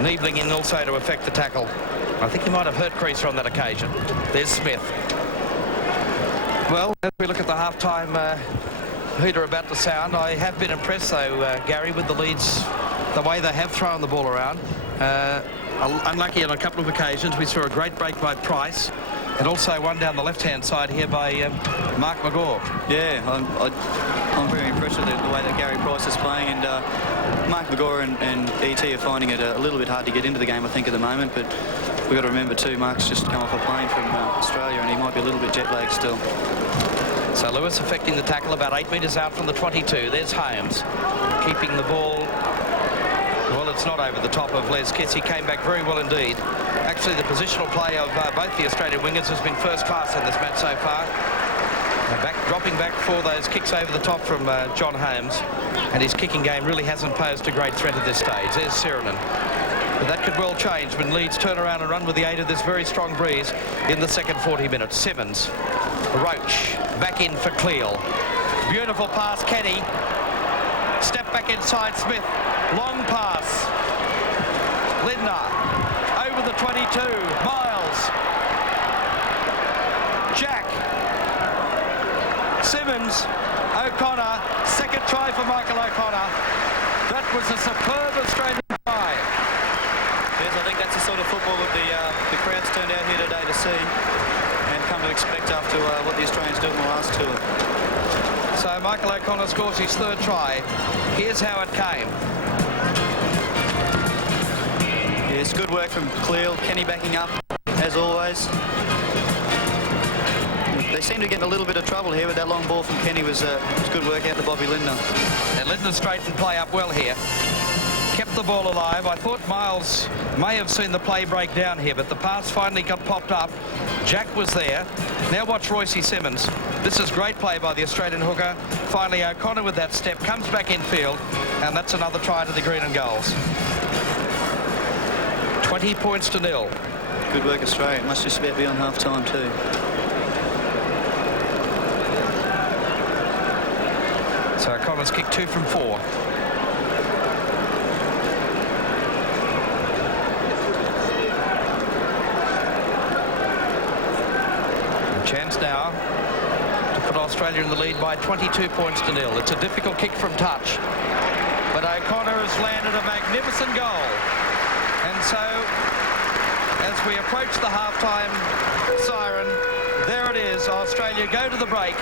Niebling in also to effect the tackle. I think he might have hurt Creaser on that occasion. There's Smith. Well, as we look at the half-time heater about to sound, I have been impressed, though, Gary, with the Leeds, the way they have thrown the ball around. Unlucky on a couple of occasions. We saw a great break by Price, and also one down the left-hand side here by Mark McGaw. Yeah, I'm very impressed with the way that Gary Price is playing, and Mark McGaw and E.T. are finding it a little bit hard to get into the game, I think, at the moment, but we've got to remember, too, Mark's just come off a plane from Australia, and he might be a little bit jet-lagged still. So Lewis effecting the tackle about 8 metres out from the 22. There's Holmes keeping the ball. Well, it's not over the top of Les Kiss. He came back very well indeed. Actually, the positional play of both the Australian wingers has been first class in this match so far. Dropping back for those kicks over the top from John Holmes. And his kicking game really hasn't posed a great threat at this stage. There's Sirenen. But that could well change when Leeds turn around and run with the aid of this very strong breeze in the second 40 minutes. Simmons. Roach. Back in for Cleal. Beautiful pass, Kenny. Step back inside Smith. Long pass. Lindner. Over the 22. Miles. Jack. Simmons. O'Connor. Second try for Michael O'Connor. That was a superb Australian try. Yes, I think that's the sort of football that the crowd's turned out here today to see and come to expect after what the Australians did in the last tour. So Michael O'Connor scores his third try. Here's how it came. Yes, good work from Cleal. Kenny backing up, as always. They seem to get in a little bit of trouble here with that long ball from Kenny. Was good work out to Bobby Lindner. And Lindner straightened play up well here. Kept the ball alive. I thought Miles may have seen the play break down here, but the pass finally got popped up. Jack was there. Now watch Royce Simmons. This is great play by the Australian hooker. Finally, O'Connor with that step comes back in field, and that's another try to the green and goals. 20 points to 0. Good work, Australia. It must just about be on half-time too. So O'Connor's kicked 2 from 4. Chance now to put Australia in the lead by 22 points to 0. It's a difficult kick from touch, but O'Connor has landed a magnificent goal. And so, as we approach the halftime siren, there it is. Australia go to the break,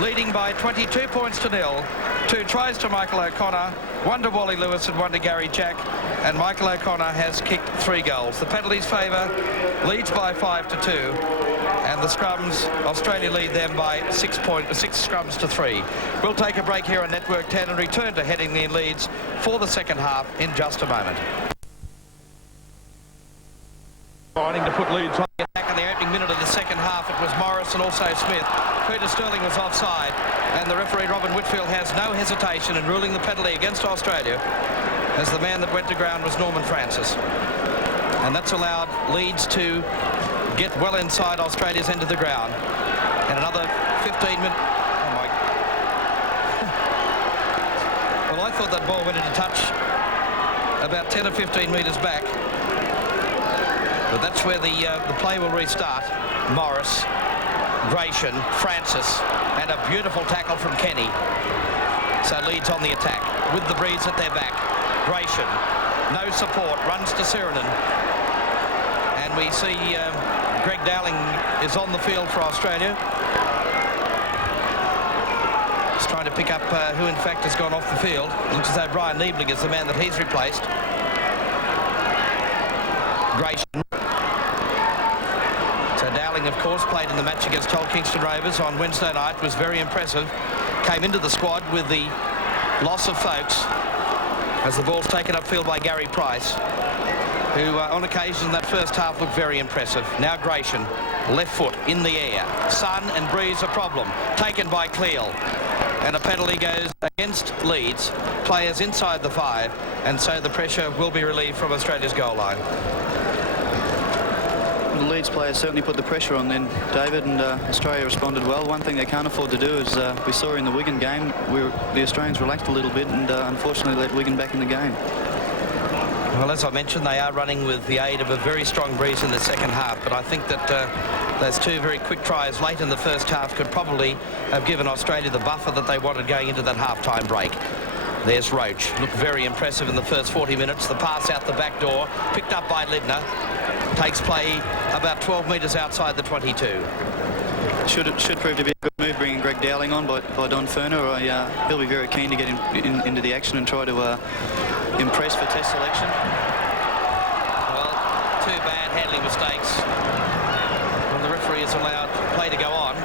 leading by 22 points to 0. 2 tries to Michael O'Connor, 1 to Wally Lewis and 1 to Gary Jack, and Michael O'Connor has kicked 3 goals. The penalties favour Leeds by 5 to 2, and the scrums, Australia lead them by 6 scrums to 3. We'll take a break here on Network 10 and return to Headingley and Leeds for the second half in just a moment. Trying to put Leeds on the attack in the opening minute of the second half. It was Morris and also Smith. Peter Sterling was offside, and the referee Robin Whitfield has no hesitation in ruling the penalty against Australia, as the man that went to ground was Norman Francis. And that's allowed Leeds to get well inside Australia's end of the ground. And another 15 minutes. Oh my. Well, I thought that ball went into touch about 10 or 15 metres back. But that's where the play will restart. Morris, Gratian, Francis, and a beautiful tackle from Kenny. So Leeds on the attack with the breeze at their back. Gratian, no support, runs to Sirenen. And we see Greg Dowling is on the field for Australia. He's trying to pick up who in fact has gone off the field. Looks as though Brian Niebling is the man that he's replaced. Gratian. So Dowling, of course, played in the match against Hull Kingston Rovers on Wednesday night, was very impressive. Came into the squad with the loss of Folkes as the ball's taken upfield by Gary Price, who on occasion in that first half looked very impressive. Now Gratian, left foot in the air. Sun and breeze a problem. Taken by Cleal. And a penalty goes against Leeds. Players inside the 5, and so the pressure will be relieved from Australia's goal line. The Leeds players certainly put the pressure on then, David, and Australia responded well. One thing they can't afford to do is, we saw in the Wigan game, the Australians relaxed a little bit and unfortunately let Wigan back in the game. Well, as I mentioned, they are running with the aid of a very strong breeze in the second half, but I think that those 2 very quick tries late in the first half could probably have given Australia the buffer that they wanted going into that half-time break. There's Roach. Looked very impressive in the first 40 minutes. The pass out the back door, picked up by Lidner. Takes play about 12 metres outside the 22. Should prove to be a good move bringing Greg Dowling on by Don Ferner. He'll be very keen to get into the action and try to impress for test selection. Well, 2 bad handling mistakes. Well, the referee has allowed play to go on.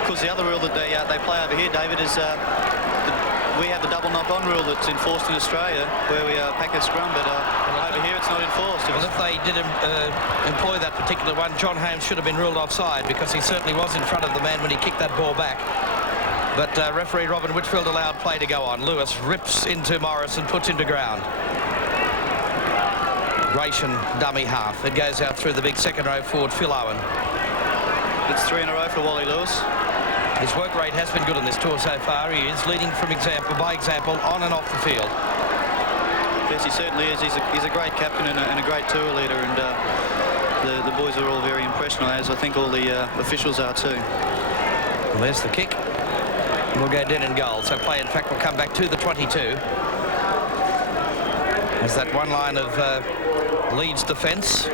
Of course, the other rule that they play over here, David, is we have the double knock-on rule that's enforced in Australia, where we pack a scrum, but over here it's not enforced. Well, if they did employ that particular one, John Holmes should have been ruled offside, because he certainly was in front of the man when he kicked that ball back. But referee Robin Whitfield allowed play to go on. Lewis rips into Morris and puts him to ground. Gratian, dummy half. It goes out through the big second row forward, Phil Owen. It's 3 in a row for Wally Lewis. His work rate has been good in this tour so far. He is leading by example on and off the field. Yes, he certainly is. He's a great captain and a great tour leader, and the boys are all very impressed now, as I think all the officials are too. Well, there's the kick. We'll go down in goal. So play, in fact, will come back to the 22. As that one line of Leeds defence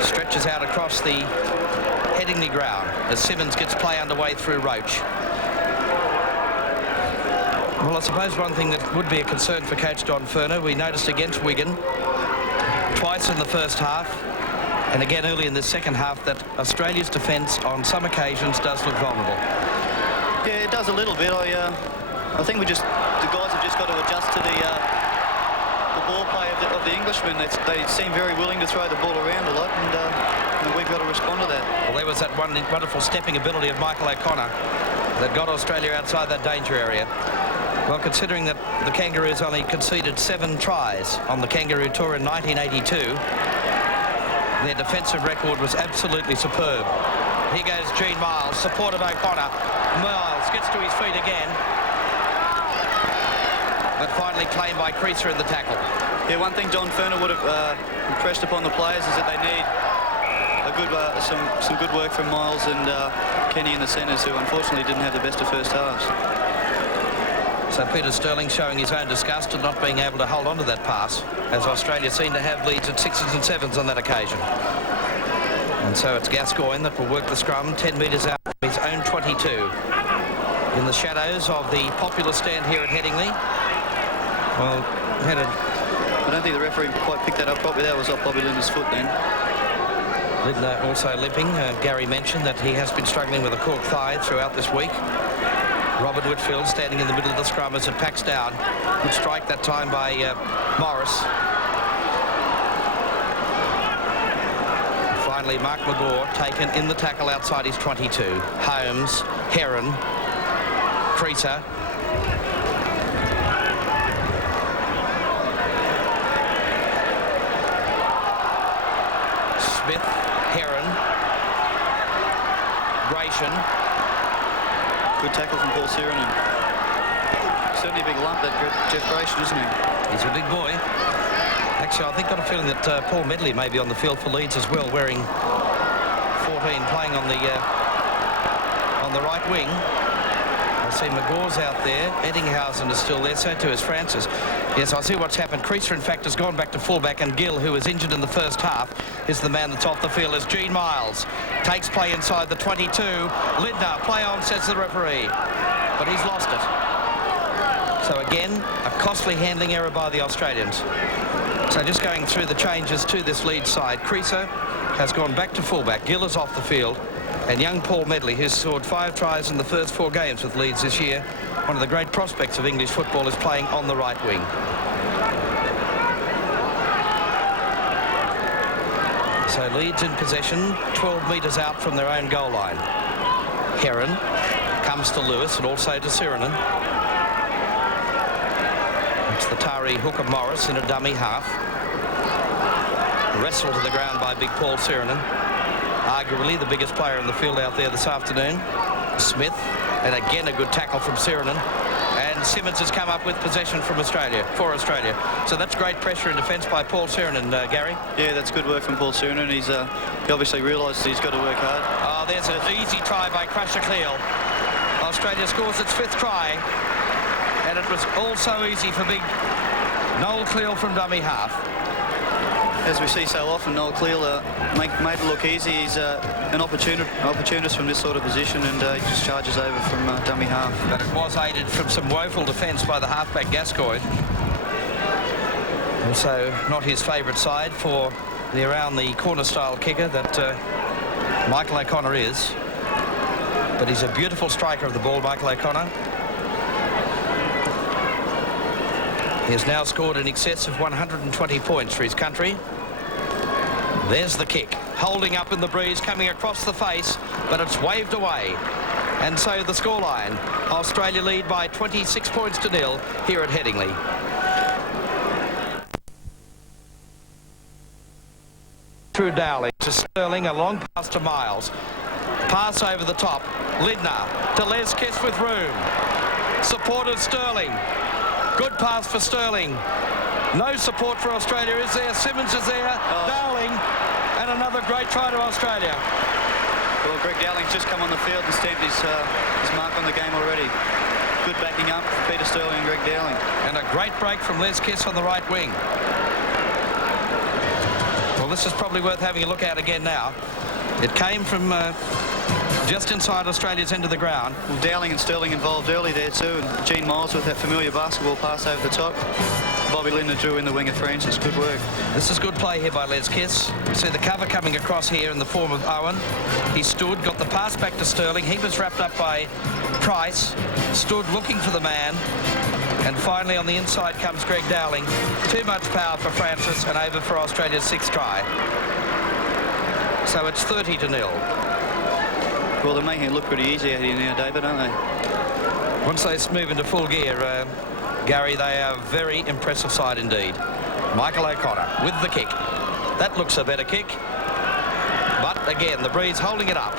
stretches out across the Headingley ground as Simmons gets play underway through Roach. Well, I suppose one thing that would be a concern for coach Don Ferner, we noticed against Wigan twice in the first half and again early in the second half that Australia's defence on some occasions does look vulnerable. Yeah, it does a little bit. I think we just the guys have just got to adjust to the ball play of the Englishmen. They seem very willing to throw the ball around a lot, and we've got to respond to that. Well, there was that wonderful stepping ability of Michael O'Connor that got Australia outside that danger area. Well, considering that the Kangaroos only conceded 7 tries on the Kangaroo Tour in 1982, their defensive record was absolutely superb. Here goes Gene Miles, supported O'Connor. Miles gets to his feet again, but finally claimed by Creaser in the tackle. Yeah, one thing John Ferner would have impressed upon the players is that they need a good, some good work from Miles and Kenny in the centres, who unfortunately didn't have the best of first halves. So Peter Sterling showing his own disgust at not being able to hold on to that pass, as Australia seemed to have leads at 6s and 7s on that occasion. And so it's Gascoigne that will work the scrum 10 metres out from his own 22. In the shadows of the popular stand here at Headingley. Well, I don't think the referee quite picked that up properly. That was off Bobby Linda's foot then. Linda also limping. Gary mentioned that he has been struggling with a cork thigh throughout this week. Robert Whitfield standing in the middle of the scrum as it packs down. Good strike that time by Morris. Finally, Mark McGaw taken in the tackle outside his 22. Holmes, Heron, Creaser. Smith, Heron, Gratian. Good tackle from Paul Sirenen. Certainly a big lump, that Jeff Gratian, isn't he? He's a big boy. Actually, I think I've got a feeling that Paul Medley may be on the field for Leeds as well, wearing 14, playing on the right wing. I see McGaw's out there. Eddinghausen is still there, so too is Francis. Yes, I see what's happened. Creaser, in fact, has gone back to fullback, and Gill, who was injured in the first half, is the man that's off the field as Gene Miles takes play inside the 22. Lindner, play on, says the referee, but he's lost it. So again, a costly handling error by the Australians. So just going through the changes to this Leeds side, Creaser has gone back to fullback, Gill is off the field, and young Paul Medley, who's scored 5 tries in the first 4 games with Leeds this year, one of the great prospects of English football, is playing on the right wing. So Leeds in possession, 12 metres out from their own goal line. Heron comes to Lewis and also to Sirenen. It's the Tari hook of Morris in a dummy half. Wrestled to the ground by big Paul Sirenen. Arguably the biggest player in the field out there this afternoon. Smith, and again a good tackle from Sirenen. And Simmons has come up with possession from Australia, for Australia. So that's great pressure in defence by Paul Sirenen, Gary. Yeah, that's good work from Paul Sirenen. He obviously realised he's got to work hard. Oh, there's an easy try by Crusher Cleal. Australia scores its 5th try, and it was all so easy for big Noel Cleal from dummy half. As we see so often, Noel Cleal made it look easy. He's an opportunist from this sort of position, and he just charges over from dummy half. But it was aided from some woeful defence by the halfback Gascoigne. Also not his favourite side for the around the corner style kicker that Michael O'Connor is. But he's a beautiful striker of the ball, Michael O'Connor. He has now scored in excess of 120 points for his country. There's the kick, holding up in the breeze, coming across the face, but it's waved away. And so the scoreline, Australia lead by 26 points to 0 here at Headingley. Through Dowling to Sterling, a long pass to Miles. Pass over the top, Lindner to Les Kiss with room. Supported Sterling. Good pass for Sterling. No support for Australia, is there? Simmons is there. Dowling, and another great try to Australia. Well, Greg Dowling's just come on the field and stamped his mark on the game already. Good backing up for Peter Sterling and Greg Dowling. And a great break from Les Kiss on the right wing. Well, this is probably worth having a look at again now. It came from just inside Australia's end of the ground. Well, Dowling and Sterling involved early there too, and Gene Miles with that familiar basketball pass over the top. Bobby Lindner drew in the wing of Francis. Good work. This is good play here by Les Kiss. See the cover coming across here in the form of Owen. He stood, got the pass back to Sterling. He was wrapped up by Price. Stood looking for the man. And finally on the inside comes Greg Dowling. Too much power for Francis and over for Australia's 6th try. So it's 30-0. Well, they're making it look pretty easy out here now, David, aren't they? Once they move into full gear, Gary, they are a very impressive side indeed. Michael O'Connor with the kick. That looks a better kick. But again, the breeze holding it up.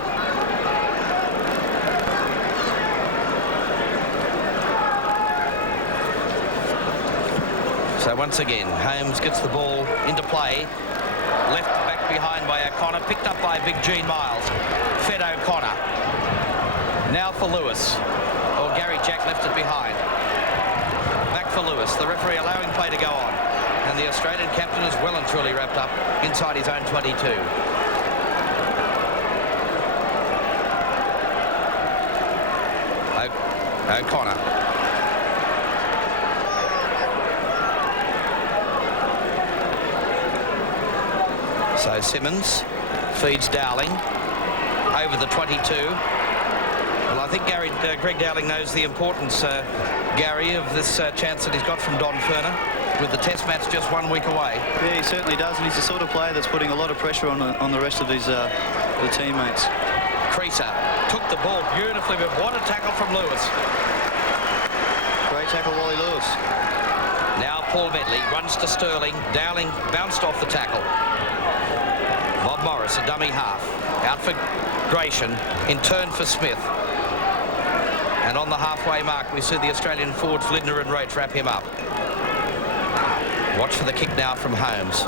So once again, Holmes gets the ball into play. Left back behind by O'Connor. Picked up by Big Gene Miles. Fed O'Connor. Now for Lewis. Or Gary Jack left it behind. Back for Lewis. The referee allowing play to go on. And the Australian captain is well and truly wrapped up inside his own 22. O'Connor. So Simmons feeds Dowling over the 22. Well, I think Greg Dowling knows the importance, Gary, of this chance that he's got from Don Furner with the test match just 1 week away. Yeah, he certainly does, and he's the sort of player that's putting a lot of pressure on the rest of his the teammates. Creaser took the ball beautifully, but what a tackle from Lewis. Great tackle, Wally Lewis. Now Paul Medley runs to Sterling. Dowling bounced off the tackle. Bob Morris, a dummy half. Out for Gratian, in turn for Smith. And on the halfway mark, we see the Australian forwards Lindner and Roach wrap him up. Watch for the kick now from Holmes.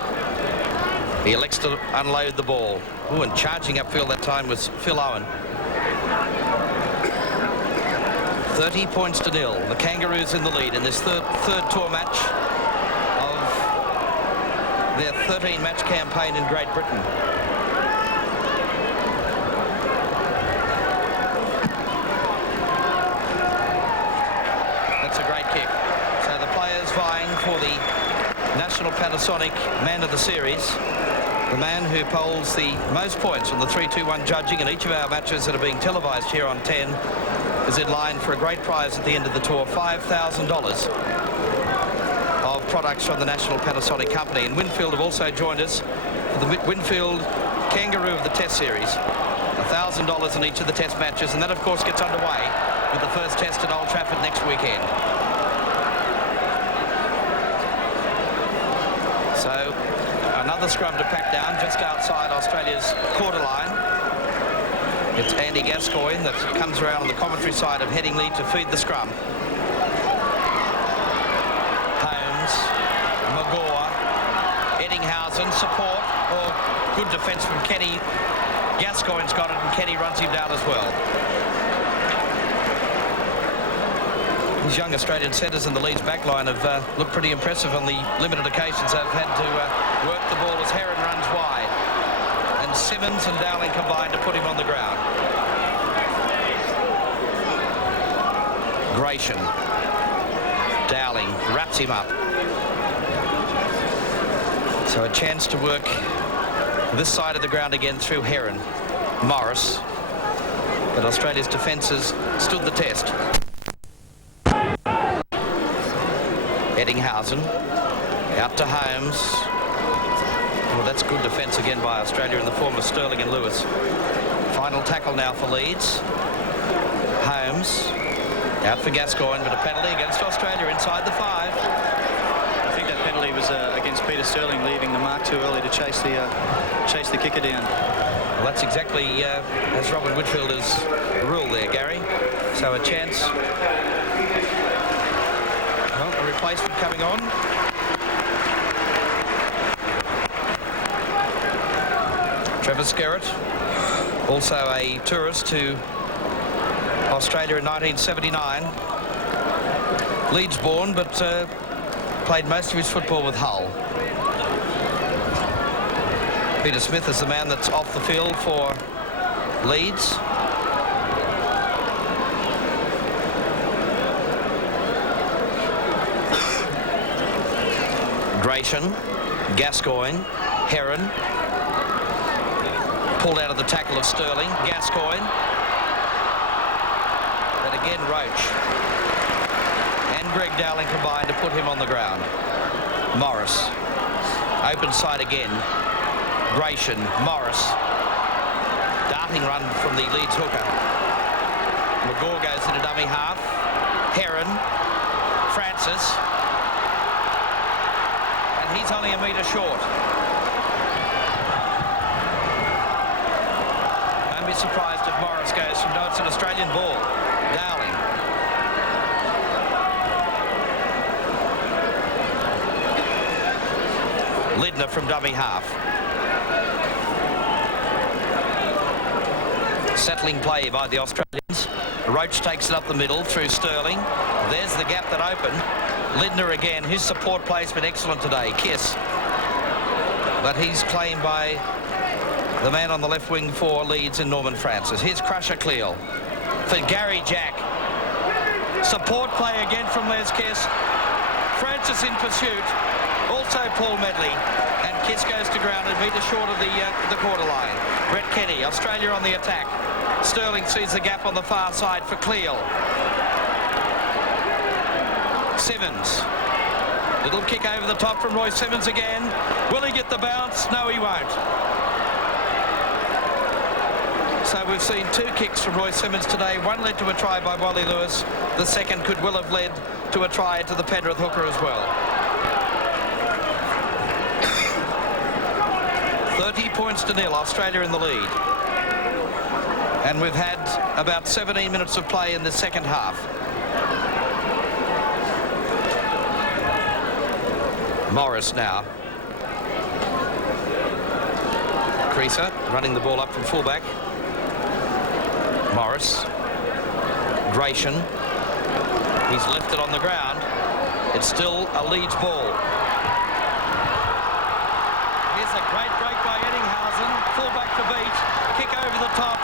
He elects to unload the ball. Ooh, and charging upfield that time was Phil Owen. 30 points to 0. The Kangaroos in the lead in this third tour match of their 13-match campaign in Great Britain. That's a great kick. So the players vying for the National Panasonic Man of the Series. The man who polls the most points on the 3-2-1 judging in each of our matches that are being televised here on 10 is in line for a great prize at the end of the tour, $5,000 of products from the National Panasonic Company. And Winfield have also joined us for the Winfield Kangeroo of the Test Series. $1,000 in each of the Test matches, and that of course gets underway with the first Test at Old Trafford next weekend. So another scrum to pack down just outside Australia's quarter line. It's Andy Gascoigne that comes around on the commentary side of Headingley to feed the scrum. Holmes, Magore, Eddinghausen, support, or good defence from Kenny. Gascoigne's got it and Kenny runs him down as well. These young Australian centres in the Leeds backline have looked pretty impressive on the limited occasions they've had to work the ball as Heron runs wide. And Simmons and Dowling combine to put him on the ground. Gratian. Dowling wraps him up. So a chance to work this side of the ground again through Heron. Morris. But Australia's defences stood the test. Eddinghausen. Out to Holmes. Well, that's good defence again by Australia in the form of Sterling and Lewis. Final tackle now for Leeds. Holmes. Out for Gascoigne, but a penalty against Australia inside the 5. I think that penalty was against Peter Sterling, leaving the mark too early to chase the kicker down. Well, that's exactly as Robin Whitfield has ruled there, Gary. So a chance. Well, a replacement coming on. Trevor Skerritt, also a tourist to Australia in 1979. Leeds born, but played most of his football with Hull. Peter Smith is the man that's off the field for Leeds. Gratian, Gascoigne, Heron. Pulled out of the tackle of Sterling. Gascoigne. But again, Roach. And Greg Dowling combined to put him on the ground. Morris. Open side again. Gratian. Morris. Darting run from the Leeds hooker. McGaw goes into dummy half. Heron. Francis. And he's only a metre short. Don't be surprised if Morris goes from, no, it's an Australian ball. Dowling. Lidner from dummy half. Settling play by the Australians. Roach takes it up the middle through Sterling. There's the gap that opened. Lidner again, his support play's been excellent today. Kiss. But he's claimed by the man on the left wing for Leeds in Norman Francis. Here's Crusher Cleal for Gary Jack. Support play again from Les Kiss. Francis in pursuit. Also Paul Medley. And Kiss goes to ground a metre short of the quarter line. Brett Kenny, Australia on the attack. Sterling sees the gap on the far side for Cleal. Simmons. Little kick over the top from Roy Simmons again. Will he get the bounce? No, he won't. So we've seen 2 kicks from Roy Simmons today. One led to a try by Wally Lewis. The second could well have led to a try to the Penrith hooker as well. 30 points to nil, Australia in the lead. And we've had about 17 minutes of play in the second half. Morris now. Creaser running the ball up from fullback. Morris. Gratian. He's left it on the ground. It's still a Leeds ball. Here's a great break by Headingley. Fullback to beat. Kick over the top.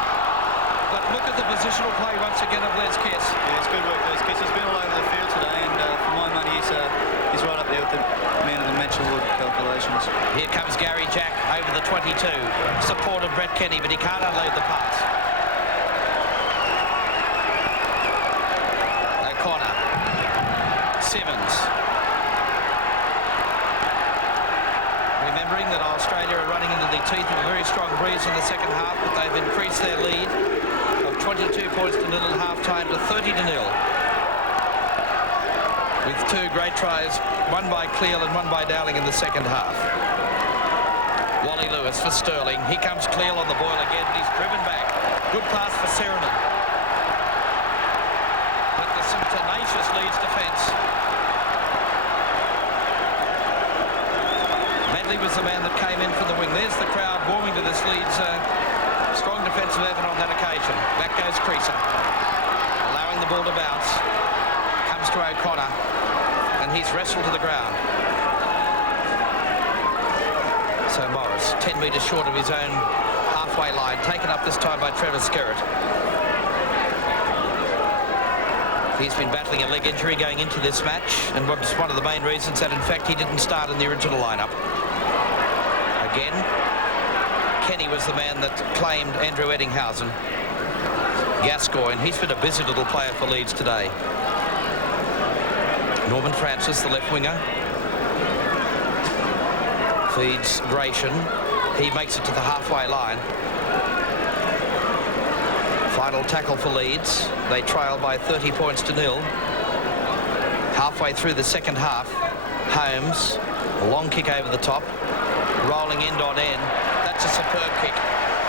But look at the positional play once again of Les Kiss. Yeah, it's good work, Les Kiss. He's been all over the field today, and for my money, he's right up there with the man of the match award calculations. Here comes Gary Jack over the 22. Supported Brett Kenny, but he can't unload the pass. O'Connor. Simmons. Remembering that Australia are running into the teeth of a very strong breeze in the second half, but they've increased their lead of 22 points to nil at half-time to 30 to nil. With 2 great tries, one by Cleal and one by Dowling in the second half. Wally Lewis for Sterling. Here comes Cleal on the boil again, but he's driven back. Good pass for Serenan. But there's some tenacious Leeds defence. Medley was the man that came in from the wing. There's the crowd warming to this Leeds strong defensive effort on that occasion. Back goes Creaser. Allowing the ball to bounce. Comes to O'Connor. And he's wrestled to the ground. So Morris, 10 metres short of his own halfway line, taken up this time by Trevor Skerritt. He's been battling a leg injury going into this match, and was one of the main reasons that, in fact, he didn't start in the original lineup. Again, Kenny was the man that claimed Andrew Eddinghausen. Gascoigne, he's been a busy little player for Leeds today. Norman Francis, the left winger, feeds Gratian. He makes it to the halfway line. Final tackle for Leeds. They trail by 30 points to nil. Halfway through the second half, Holmes, a long kick over the top, rolling end on end. That's a superb kick.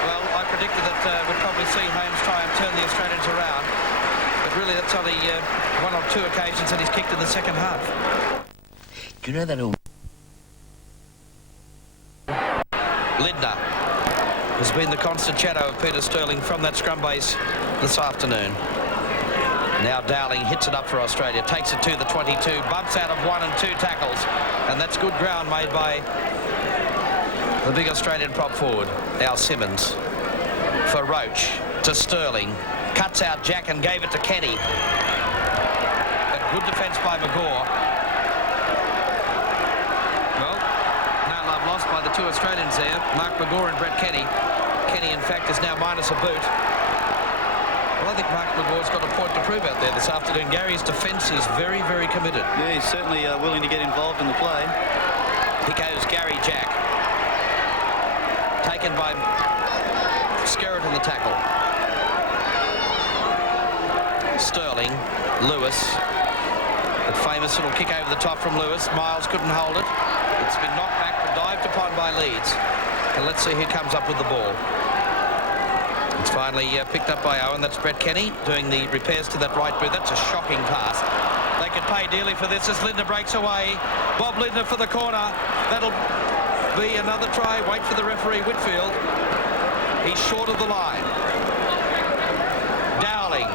Well, I predicted that we'd probably see Holmes try and turn the Australians around. But really, that's only 1 or 2 occasions that he's kicked in the second half. Do you know that Lidner has been the constant shadow of Peter Sterling from that scrum base this afternoon. Now Dowling hits it up for Australia, takes it to the 22, bumps out of 1 and 2 tackles, and that's good ground made by the big Australian prop forward, Al Simmons. For Roach, to Sterling, cuts out Jack and gave it to Kenny. But good defence by McGaw. Well, no love lost by the 2 Australians there, Mark McGaw and Brett Kenny. Kenny, in fact, is now minus a boot. Well, I think Mark McGraw's got a point to prove out there this afternoon. Gary's defence is very, very committed. Yeah, he's certainly willing to get involved in the play. Here goes Gary Jack. Taken by Skerritt in the tackle. Sterling, Lewis. A famous little kick over the top from Lewis. Miles couldn't hold it. It's been knocked back and dived upon by Leeds. And let's see who comes up with the ball. It's finally picked up by Owen. That's Brett Kenny doing the repairs to that right boot. That's a shocking pass. They could pay dearly for this as Lindner breaks away. Bob Lindner for the corner. That'll be another try. Wait for the referee, Whitfield. He's short of the line. Dowling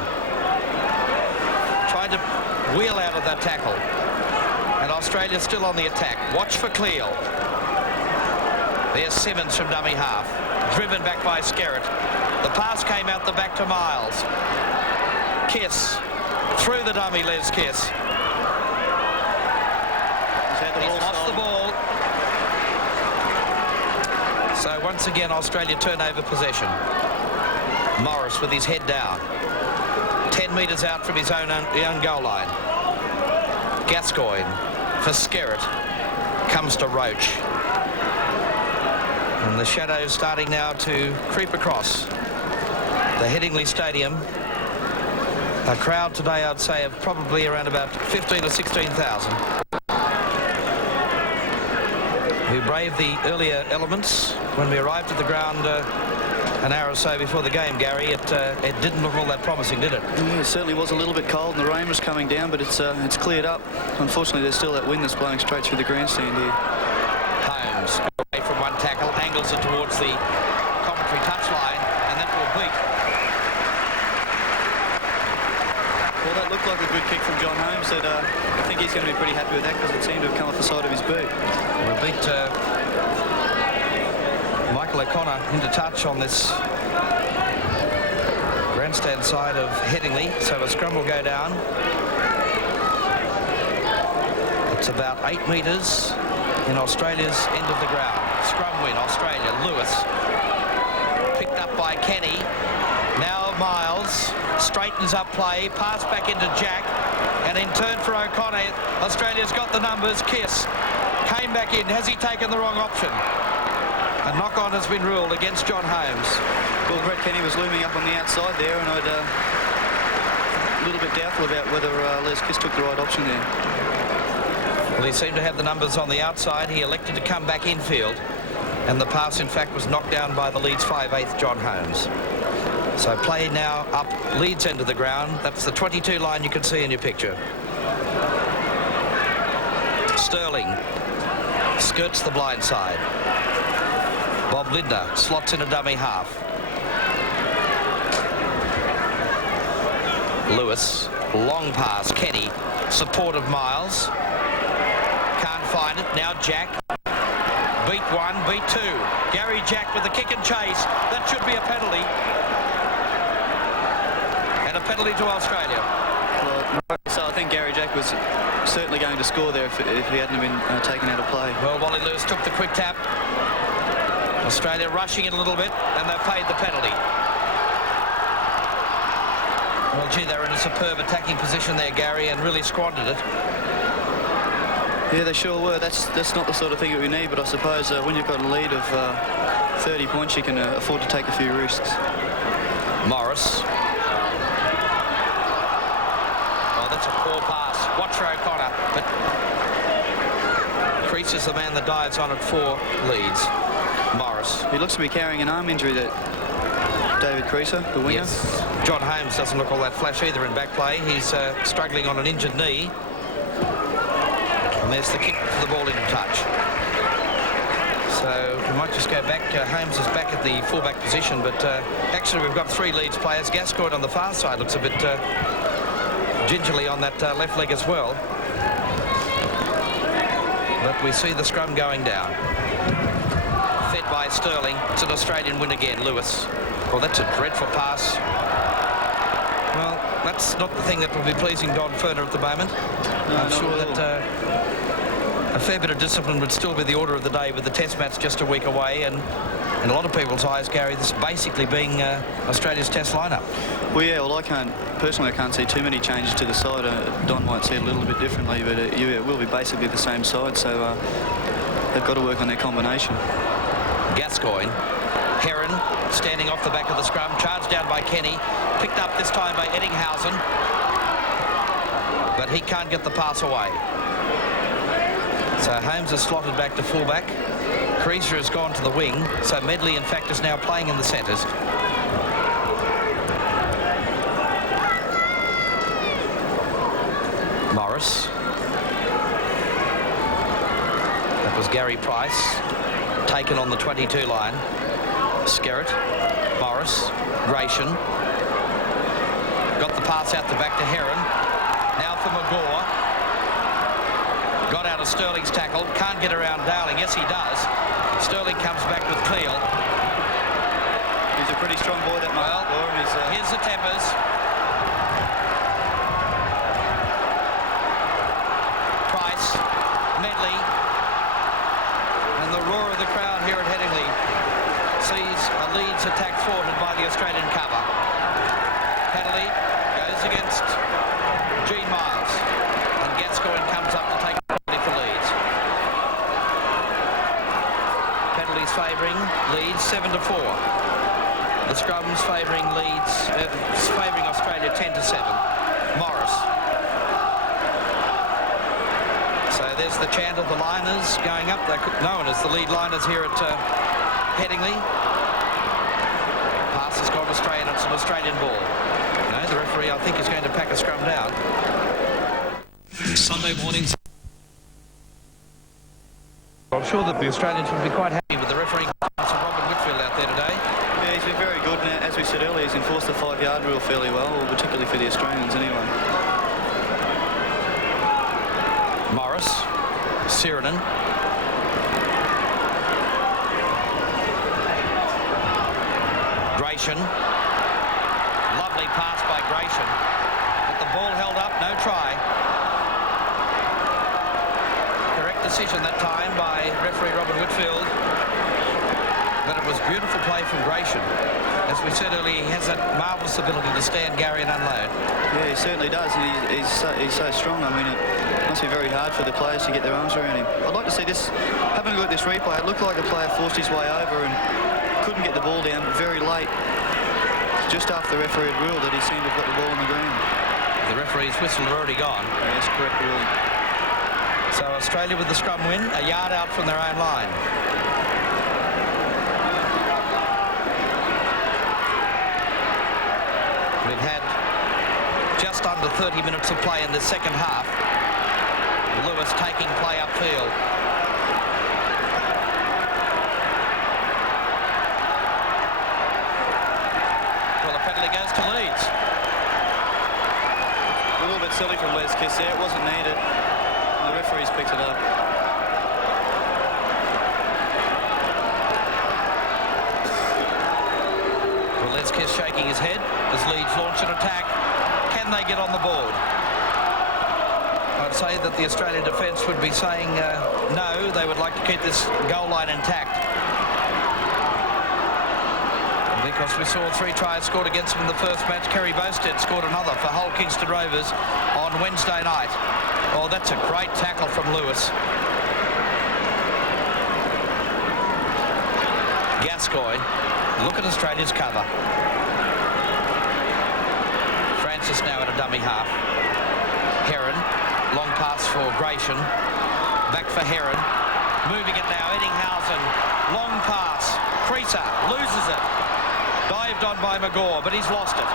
tried to wheel out of that tackle. And Australia still on the attack. Watch for Cleal. There's Simmons from dummy half. Driven back by Skerritt. The pass came out the back to Miles. Kiss. Through the dummy, Les Kiss. He's lost the ball. So once again, Australia turn over possession. Morris with his head down. 10 metres out from his own goal line. Gascoigne for Skerritt. Comes to Roach. And the shadows starting now to creep across the Headingley Stadium. A crowd today, I'd say, of probably around about 15 or 16,000. Who braved the earlier elements when we arrived at the ground an hour or so before the game, Gary. It didn't look all that promising, did it? Yeah, it certainly was a little bit cold and the rain was coming down, but it's cleared up. Unfortunately, there's still that wind that's blowing straight through the grandstand here. Holmes away from one tackle, angles it towards the commentary touchline, and that will beat. Well, that looked like a good kick from John Holmes. That I think he's going to be pretty happy with that because it seemed to have come off the side of his boot. We'll beat Michael O'Connor into touch on this grandstand side of Headingley, so a scrum will go down. It's about 8 metres in Australia's end of the ground. Scrum win, Australia. Lewis picked up by Kenny. Now Miles straightens up play, pass back into Jack, and in turn for O'Connor, Australia's got the numbers. Kiss came back in. Has he taken the wrong option? A knock-on has been ruled against John Holmes. Well, Brett Kenny was looming up on the outside there, and I'd a little bit doubtful about whether Les Kiss took the right option there. Well, he seemed to have the numbers on the outside. He elected to come back infield, and the pass, in fact, was knocked down by the Leeds 5/8 John Holmes. So play now up Leeds end of the ground. That's the 22 line you can see in your picture. Sterling skirts the blind side. Bob Lindner slots in a dummy half. Lewis, long pass. Kenny, support of Miles. Can't find it. Now Jack. Beat one, beat two. Gary Jack with the kick and chase. That should be a penalty. And a penalty to Australia. Well, so I think Gary Jack was certainly going to score there if he hadn't been taken out of play. Well, Wally Lewis took the quick tap. Australia rushing it a little bit, and they've paid the penalty. Well, gee, they were in a superb attacking position there, Gary, and really squandered it. Yeah, they sure were. That's not the sort of thing that we need, but I suppose when you've got a lead of 30 points, you can afford to take a few risks. Morris. Oh, that's a poor pass. Watch for O'Connor, but Crease is the man that dives on it for Leeds. Morris. He looks to be carrying an arm injury, that David Creaser, the winger. Yes. John Holmes doesn't look all that flash either in back play. He's struggling on an injured knee. And there's the kick for the ball into touch. So we might just go back. Holmes is back at the fullback position, but actually we've got 3 Leeds players. Gascoigne on the far side looks a bit gingerly on that left leg as well. But we see the scrum going down. Fed by Sterling. It's an Australian win again, Lewis. Well, that's a dreadful pass. Well, that's not the thing that will be pleasing Don Ferner at the moment. I'm sure that a fair bit of discipline would still be the order of the day with the test match just a week away, and in a lot of people's eyes, Gary, this basically being Australia's test lineup. Well, yeah, well, I can't see too many changes to the side. Don might see it a little bit differently, but it will be basically the same side, so they've got to work on their combination. Gascoigne, Heron standing off the back of the scrum, charged down by Kenny, picked up this time by Eddinghausen, but he can't get the pass away. So Holmes has slotted back to fullback. Creaser has gone to the wing, so Medley in fact is now playing in the centres. Morris. That was Gary Price, taken on the 22 line. Skerritt, Morris, Gratian. Got the pass out the back to Heron. Now for Magore. Got out of Sterling's tackle. Can't get around Dowling. Yes, he does. Sterling comes back with Cleal. He's a pretty strong boy, that Magore. Well, here's the Tempers. Price, Medley, and the roar of the crowd here at Headingley sees a Leeds attack thwarted by the Australian cover. Headingley goes against Gene Miles, and Gascoigne comes up to take it for Leeds. Penalties favouring Leeds 7-4. The scrums favouring Leeds, favouring Australia 10-7. Morris. So there's the chant of the liners going up. They're known as the lead liners here at Headingley. Pass has gone astray and it's an Australian ball. No, the referee, I think, is going to pack a scrum down. Sunday mornings. I'm sure that the Australians would be quite happy with the referee, Robin Whitfield, out there today. Yeah, he's been very good, and as we said earlier, he's enforced the 5-yard rule fairly well, particularly for the Australians anyway. Morris, Sirinen. Gratian. Lovely pass by Gratian. But the ball held up, no try. Correct decision that time by referee Robin Whitfield. But it was beautiful play from Gratian. As we said earlier, he has that marvellous ability to stand Gary and unload. Yeah, he certainly does, and he's so strong. I mean, it must be very hard for the players to get their arms around him. I'd like to see this, having a look at this replay, it looked like the player forced his way over and couldn't get the ball down, but very late, just after the referee had ruled that he seemed to have got the ball on the ground. The referee's whistle had already gone. Yes, correct ruling. So Australia with the scrum win, a yard out from their own line. We've had just under 30 minutes of play in the second half. Lewis taking play upfield. Well, the penalty goes to Leeds. A little bit silly from Les Kiss there. It wasn't needed. The referee's picked it up. Well, Les Kiss shaking his head as Leeds launch an attack. Can they get on the board? I'd say that the Australian defence would be saying no, they would like to keep this goal line intact. Because we saw 3 tries scored against them in the first match. Kerry Bowstead scored another for Hull Kingston Rovers on Wednesday night. Oh, that's a great tackle from Lewis. Gascoigne. Look at Australia's cover. Francis now at a dummy half. Heron. Long pass for Gratian. Back for Heron. Moving it now. Eddinghausen. Long pass. Creaser loses it. Dived on by Magore, but he's lost it.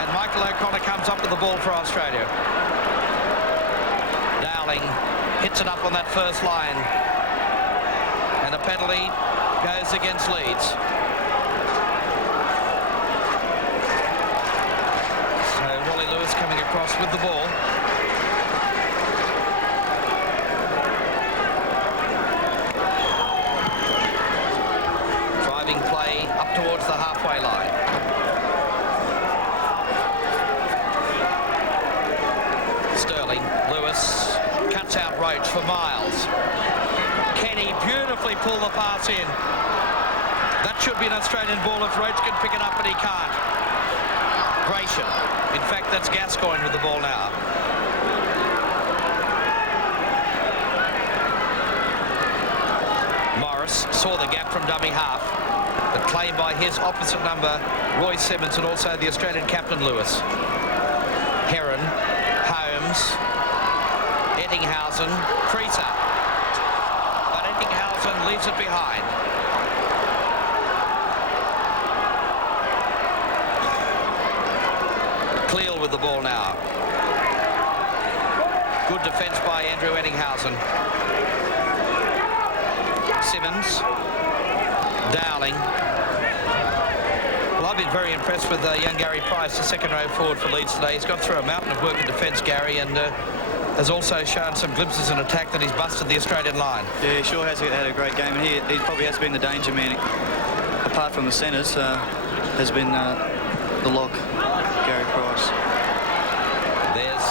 And Michael O'Connor comes up with the ball for Australia. Dowling hits it up on that first line. And a penalty goes against Leeds. So Wally Lewis coming across with the ball. Driving play up towards the halfway line. Sterling, Lewis cuts out Roach for Miles. Kenny beautifully pulled the pass in. That should be an Australian ball if Roach can pick it up, but he can't. Gratian. In fact, that's Gascoigne with the ball now. Morris saw the gap from dummy half, but claimed by his opposite number, Roy Simmons, and also the Australian captain, Lewis. Heron, Holmes, Ettinghausen, Creaser. But Ettinghausen leaves it behind. Cleal with the ball now. Good defence by Andrew Ettinghausen. Simmons. Dowling. Well, I've been very impressed with young Gary Price, the second row forward for Leeds today. He's got through a mountain of work in defence, Gary, and has also shown some glimpses in attack that he's busted the Australian line. Yeah, he sure has had a great game, and he probably has been the danger man, apart from the centres, has been the lock, Gary Price. There's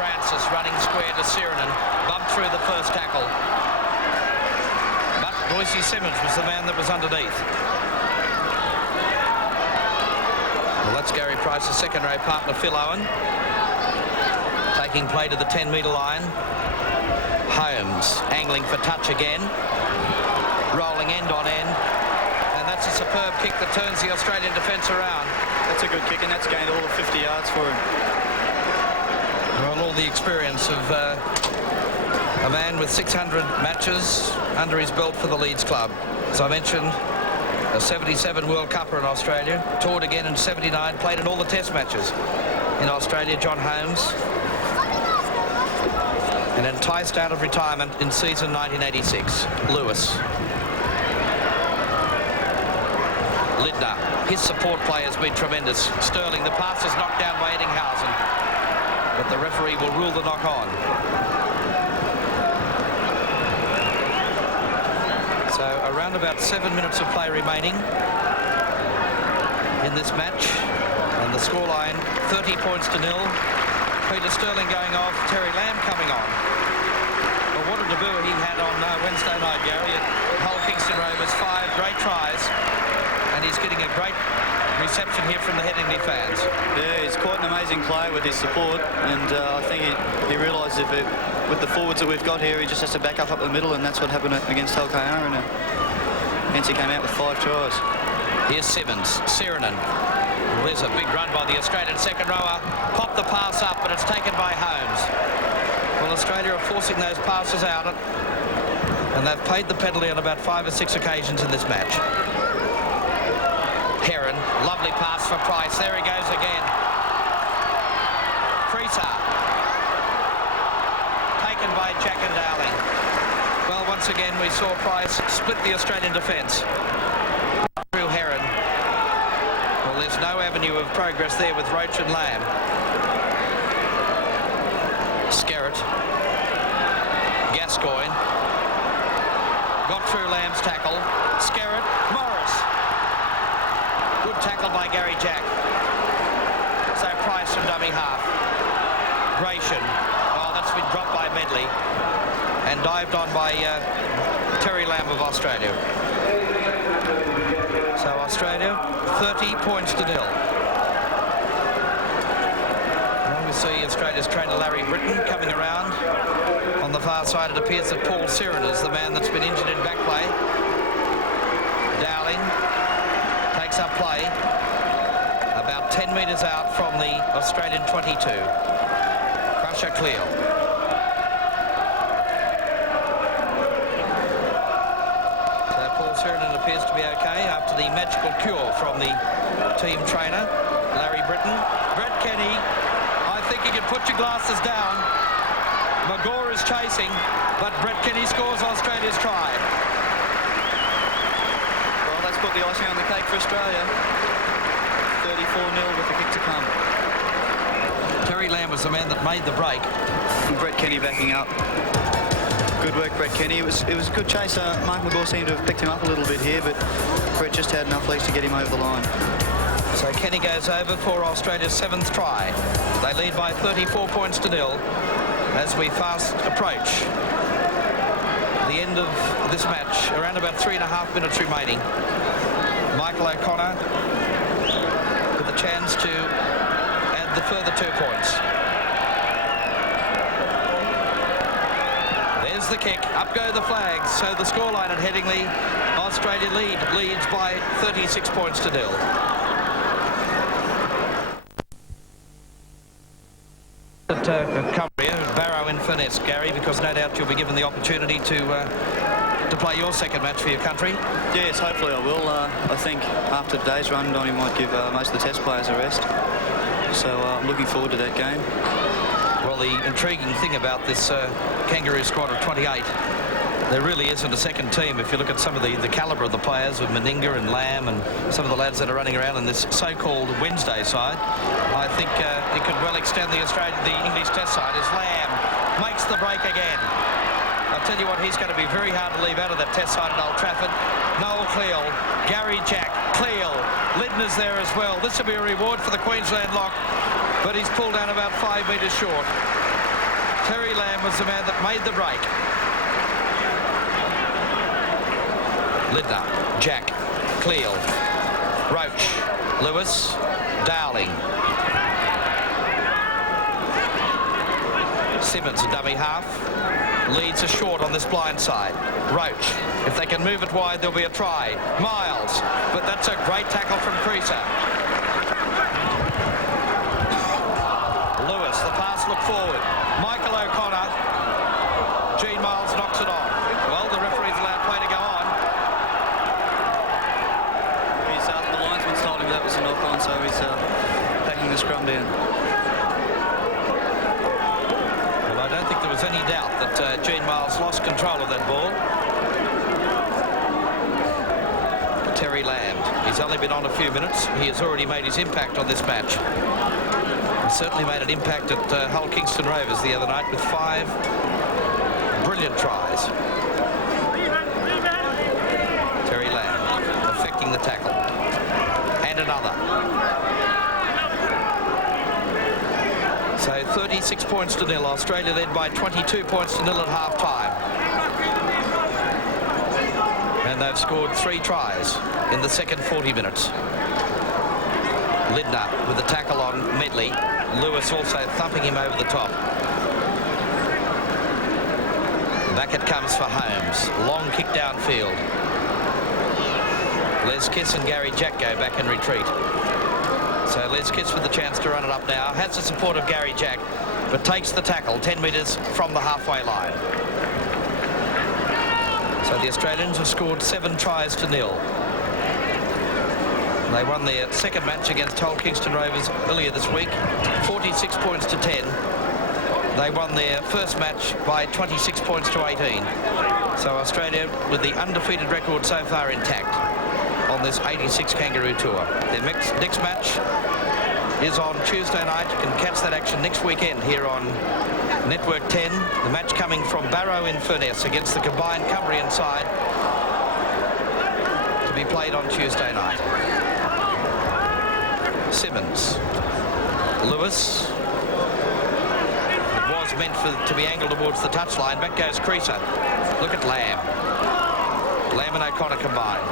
Francis running square to Sirinen, bumped through the first tackle. But Boise Simmons was the man that was underneath. Well, that's Gary Price's second row partner, Phil Owen. Taking play to the 10-metre line. Holmes angling for touch again. Rolling end on end. And that's a superb kick that turns the Australian defence around. That's a good kick, and that's gained all of 50 yards for him. Well, all the experience of a man with 600 matches under his belt for the Leeds club. As I mentioned, a 77 World Cupper in Australia, toured again in 79, played in all the test matches in Australia, John Holmes, and enticed out of retirement in season 1986, Lewis. Lindner, his support play has been tremendous. Sterling, the pass is knocked down by Ettinghausen, but the referee will rule the knock on. So around about 7 minutes of play remaining in this match, and the scoreline 30 points to 0. Peter Sterling going off, Terry Lamb coming on. Well, what a debut he had on Wednesday night, Gary, at Hull Kingston Rovers. 5 great tries, and he's getting a great reception here from the Headingley fans. Yeah, he's quite an amazing player with his support, and I think he realised that with the forwards that we've got here, he just has to back up the middle, and that's what happened against Hull Kangeroo, and hence he came out with 5 tries. Here's Simmons, Sirinen. Well, there's a big run by the Australian second rower. Popped the pass up, but it's taken by Holmes. Well, Australia are forcing those passes out, and they've paid the penalty on about 5 or 6 occasions in this match. Heron, lovely pass for Price. There he goes again. Creaser. Taken by Jack and Dowling. Well, once again, we saw Price split the Australian defence. Through Heron. Well, there's no avenue of progress there with Roach and Lamb. Skerritt. Gascoigne. Got through Lamb's tackle. Skerritt. Morris. Good tackle by Gary Jack. So Price from dummy half. Gratian. Oh, that's been dropped by Medley. And dived on by Terry Lamb of Australia. So Australia, 30 points to 0. And we see Australia's trainer Larry Britton coming around. On the far side, it appears that Paul Sirinen is the man that's been injured in back play. Dowling takes up play about 10 metres out from the Australian 22. Crusher Cleal. So Paul Sirinen appears to be okay after the magical cure from the team trainer, Larry Britton. Brett Kenny, I think you can put your glasses down. Magore is chasing, but Brett Kenny scores Australia's try. Well, that's put the icing on the cake for Australia. 34-0 with the kick to come. Terry Lamb was the man that made the break. And Brett Kenny backing up. Good work, Brett Kenny. It was a good chase. Mark Magore seemed to have picked him up a little bit here, but Brett just had enough legs to get him over the line. So Kenny goes over for Australia's 7th try. They lead by 34 points to 0 as we fast approach the end end of this match, around about 3.5 minutes remaining. Michael O'Connor with a chance to add the further 2 points. There's the kick. Up go the flags. So the scoreline at Headingley, Australia leads by 36 points to 0. Barrow in Furness, Gary, because no doubt you'll be given the opportunity to play your second match for your country. Yes, hopefully I will. I think after today's run, Donnie might give most of the test players a rest. So I'm looking forward to that game. Well, the intriguing thing about this Kangaroo squad of 28, there really isn't a second team. If you look at some of the calibre of the players with Meninga and Lamb and some of the lads that are running around in this so-called Wednesday side, I think it could well extend the English test side as Lamb makes the break again. I'll tell you what, he's going to be very hard to leave out of that test side at Old Trafford. Noel Cleal, Gary Jack, Cleal, Lidner's there as well. This will be a reward for the Queensland lock, but he's pulled down about 5 metres short. Terry Lamb was the man that made the break. Lidner, Jack, Cleal, Roach, Lewis, Dowling. Simmons, a dummy half. Leeds are short on this blind side. Roach, if they can move it wide, there'll be a try. Miles, but that's a great tackle from Creaser. Lewis, the pass look forward. Michael O'Connor. Gene Miles knocks it on. Well, the referee's allowed play to go on. The linesman told him that was a knock-on, so he's backing the scrum down. Well, I don't think there was any doubt that Gene Miles lost control of that ball. Terry Lamb, he's only been on a few minutes. He has already made his impact on this match. He certainly made an impact at Hull Kingston Rovers the other night with 5 brilliant tries. Terry Lamb affecting the tackle. And another. So 36 points to 0. Australia led by 22 points to 0 at half-time. And they've scored 3 tries in the second 40 minutes. Lidner with a tackle on Medley. Lewis also thumping him over the top. Back it comes for Holmes. Long kick downfield. Les Kiss and Gary Jack go back in retreat. So Les Kiss with the chance to run it up now. Has the support of Gary Jack, but takes the tackle 10 metres from the halfway line. So the Australians have scored 7 tries to 0. They won their second match against Hull Kingston Rovers earlier this week, 46 points to 10. They won their first match by 26 points to 18. So Australia with the undefeated record so far intact on this 86 Kangaroo Tour. Their next match is on Tuesday night. You can catch that action next weekend here on Network 10. The match coming from Barrow in Furness against the combined Cumbrian side to be played on Tuesday night. Simmons, Lewis. It was meant to be angled towards the touchline. Back goes Creaser. Look at Lamb. Lamb and O'Connor combined.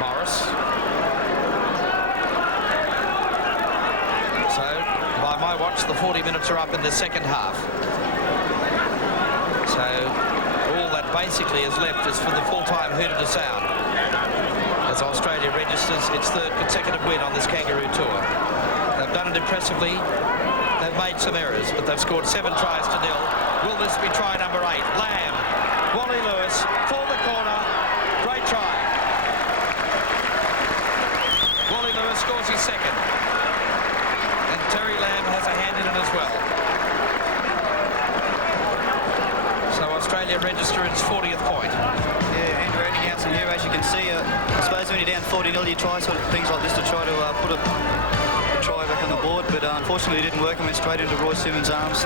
Morris. So, by my watch, the 40 minutes are up in the second half. So, all that basically is left is for the full-time hooter to sound as Australia registers its 3rd consecutive win on this Kangaroo Tour. They've done it impressively. They've made some errors, but they've scored 7 tries to 0. Will this be try number 8? Lamb, Wally Lewis, for the corner. Great try. Wally Lewis scores his second. And Terry Lamb has a hand in it as well. So Australia register its 40th point. Yeah, Andrew Headingley here, as you can see. I suppose when you're down 40-0, you try sort of things like this to try to put a try back on the board, but unfortunately it didn't work and went straight into Roy Simmons' arms.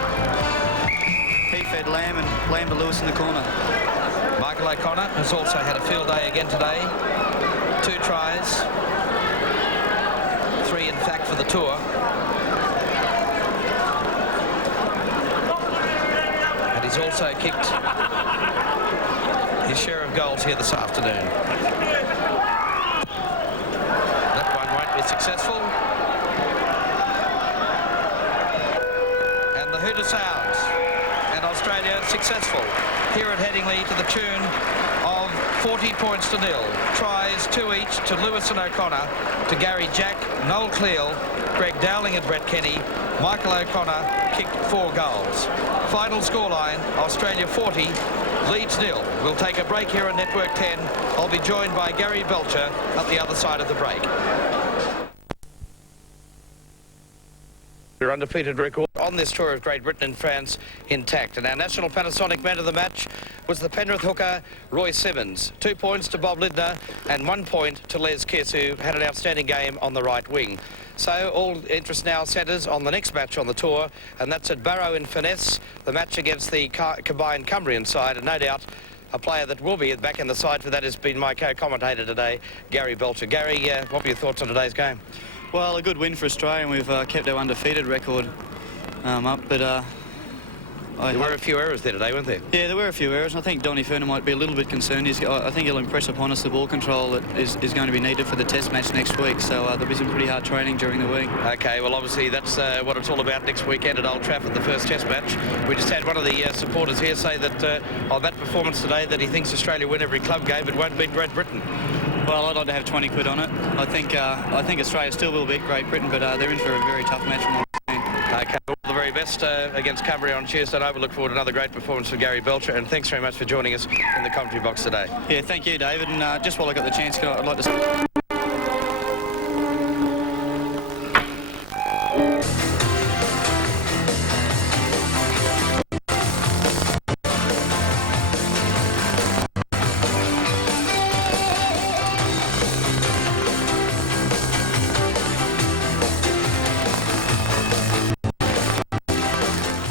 He fed Lamb and Lamb to Lewis in the corner. Michael O'Connor has also had a field day again today. 2 tries. 3 in fact for the tour. he's also kicked his share of goals here this afternoon. That one won't be successful. And the hooter sounds. And Australia successful here at Headingley to the tune of 40 points to nil. Tries 2 each to Lewis and O'Connor, to Gary Jack, Noel Cleal, Greg Dowling and Brett Kenny. Michael O'Connor kicked 4 goals. Final scoreline, Australia 40, Leeds 0. We'll take a break here on Network 10. I'll be joined by Gary Belcher at the other side of the break. Their undefeated record on this tour of Great Britain and France intact. And our national Panasonic man of the match was the Penrith hooker, Roy Simmons. 2 points to Bob Lindner and 1 point to Les Kiss, who had an outstanding game on the right wing. So all interest now centres on the next match on the tour, and that's at Barrow in Finesse, the match against the combined Cumbrian side, and no doubt a player that will be back in the side for that has been my co-commentator today, Gary Belcher. Gary, what were your thoughts on today's game? Well, a good win for Australia, and we've kept our undefeated record up, but there were a few errors there today, weren't there? Yeah, there were a few errors. I think Donny Ferner might be a little bit concerned. I think he'll impress upon us the ball control that is going to be needed for the test match next week, so there'll be some pretty hard training during the week. OK, well, obviously that's what it's all about next weekend at Old Trafford, the first test match. We just had one of the supporters here say that on that performance today that he thinks Australia win every club game but won't beat Great Britain. Well, I'd like to have 20 quid on it. I think Australia still will beat Great Britain, but they're in for a very tough match from what I've seen. OK, all the very best against Cumbria on Tuesday. And I will look forward to another great performance from Gary Belcher, and thanks very much for joining us in the commentary box today. Yeah, thank you, David. And just while I got the chance, I'd like to...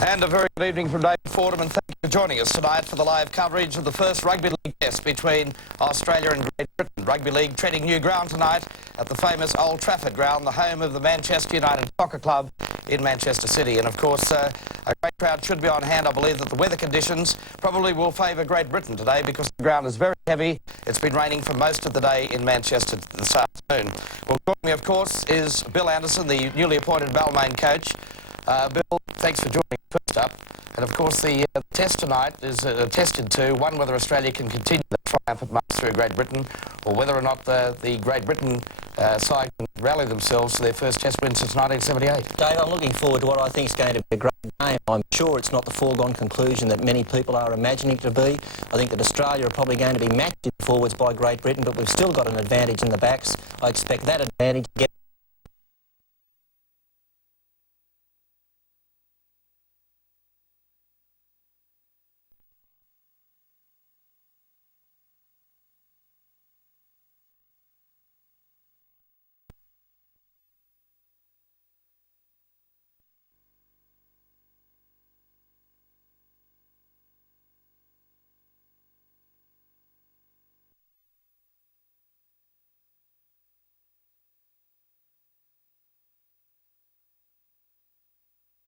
And a very good evening from David Fordham, and thank you for joining us tonight for the live coverage of the first Rugby League test between Australia and Great Britain. Rugby League treading new ground tonight at the famous Old Trafford ground, the home of the Manchester United Soccer Club in Manchester City. And of course, a great crowd should be on hand. I believe that the weather conditions probably will favour Great Britain today because the ground is very heavy. It's been raining for most of the day in Manchester this afternoon. Well, joining me, of course, is Bill Anderson, the newly appointed Balmain coach. Bill, thanks for joining us first up. And of course, the test tonight is tested to one, whether Australia can continue the triumphant march through Great Britain, or whether or not the Great Britain side can rally themselves to their first test win since 1978. Dave, I'm looking forward to what I think is going to be a great game. I'm sure it's not the foregone conclusion that many people are imagining it to be. I think that Australia are probably going to be matched in forwards by Great Britain, but we've still got an advantage in the backs. I expect that advantage to get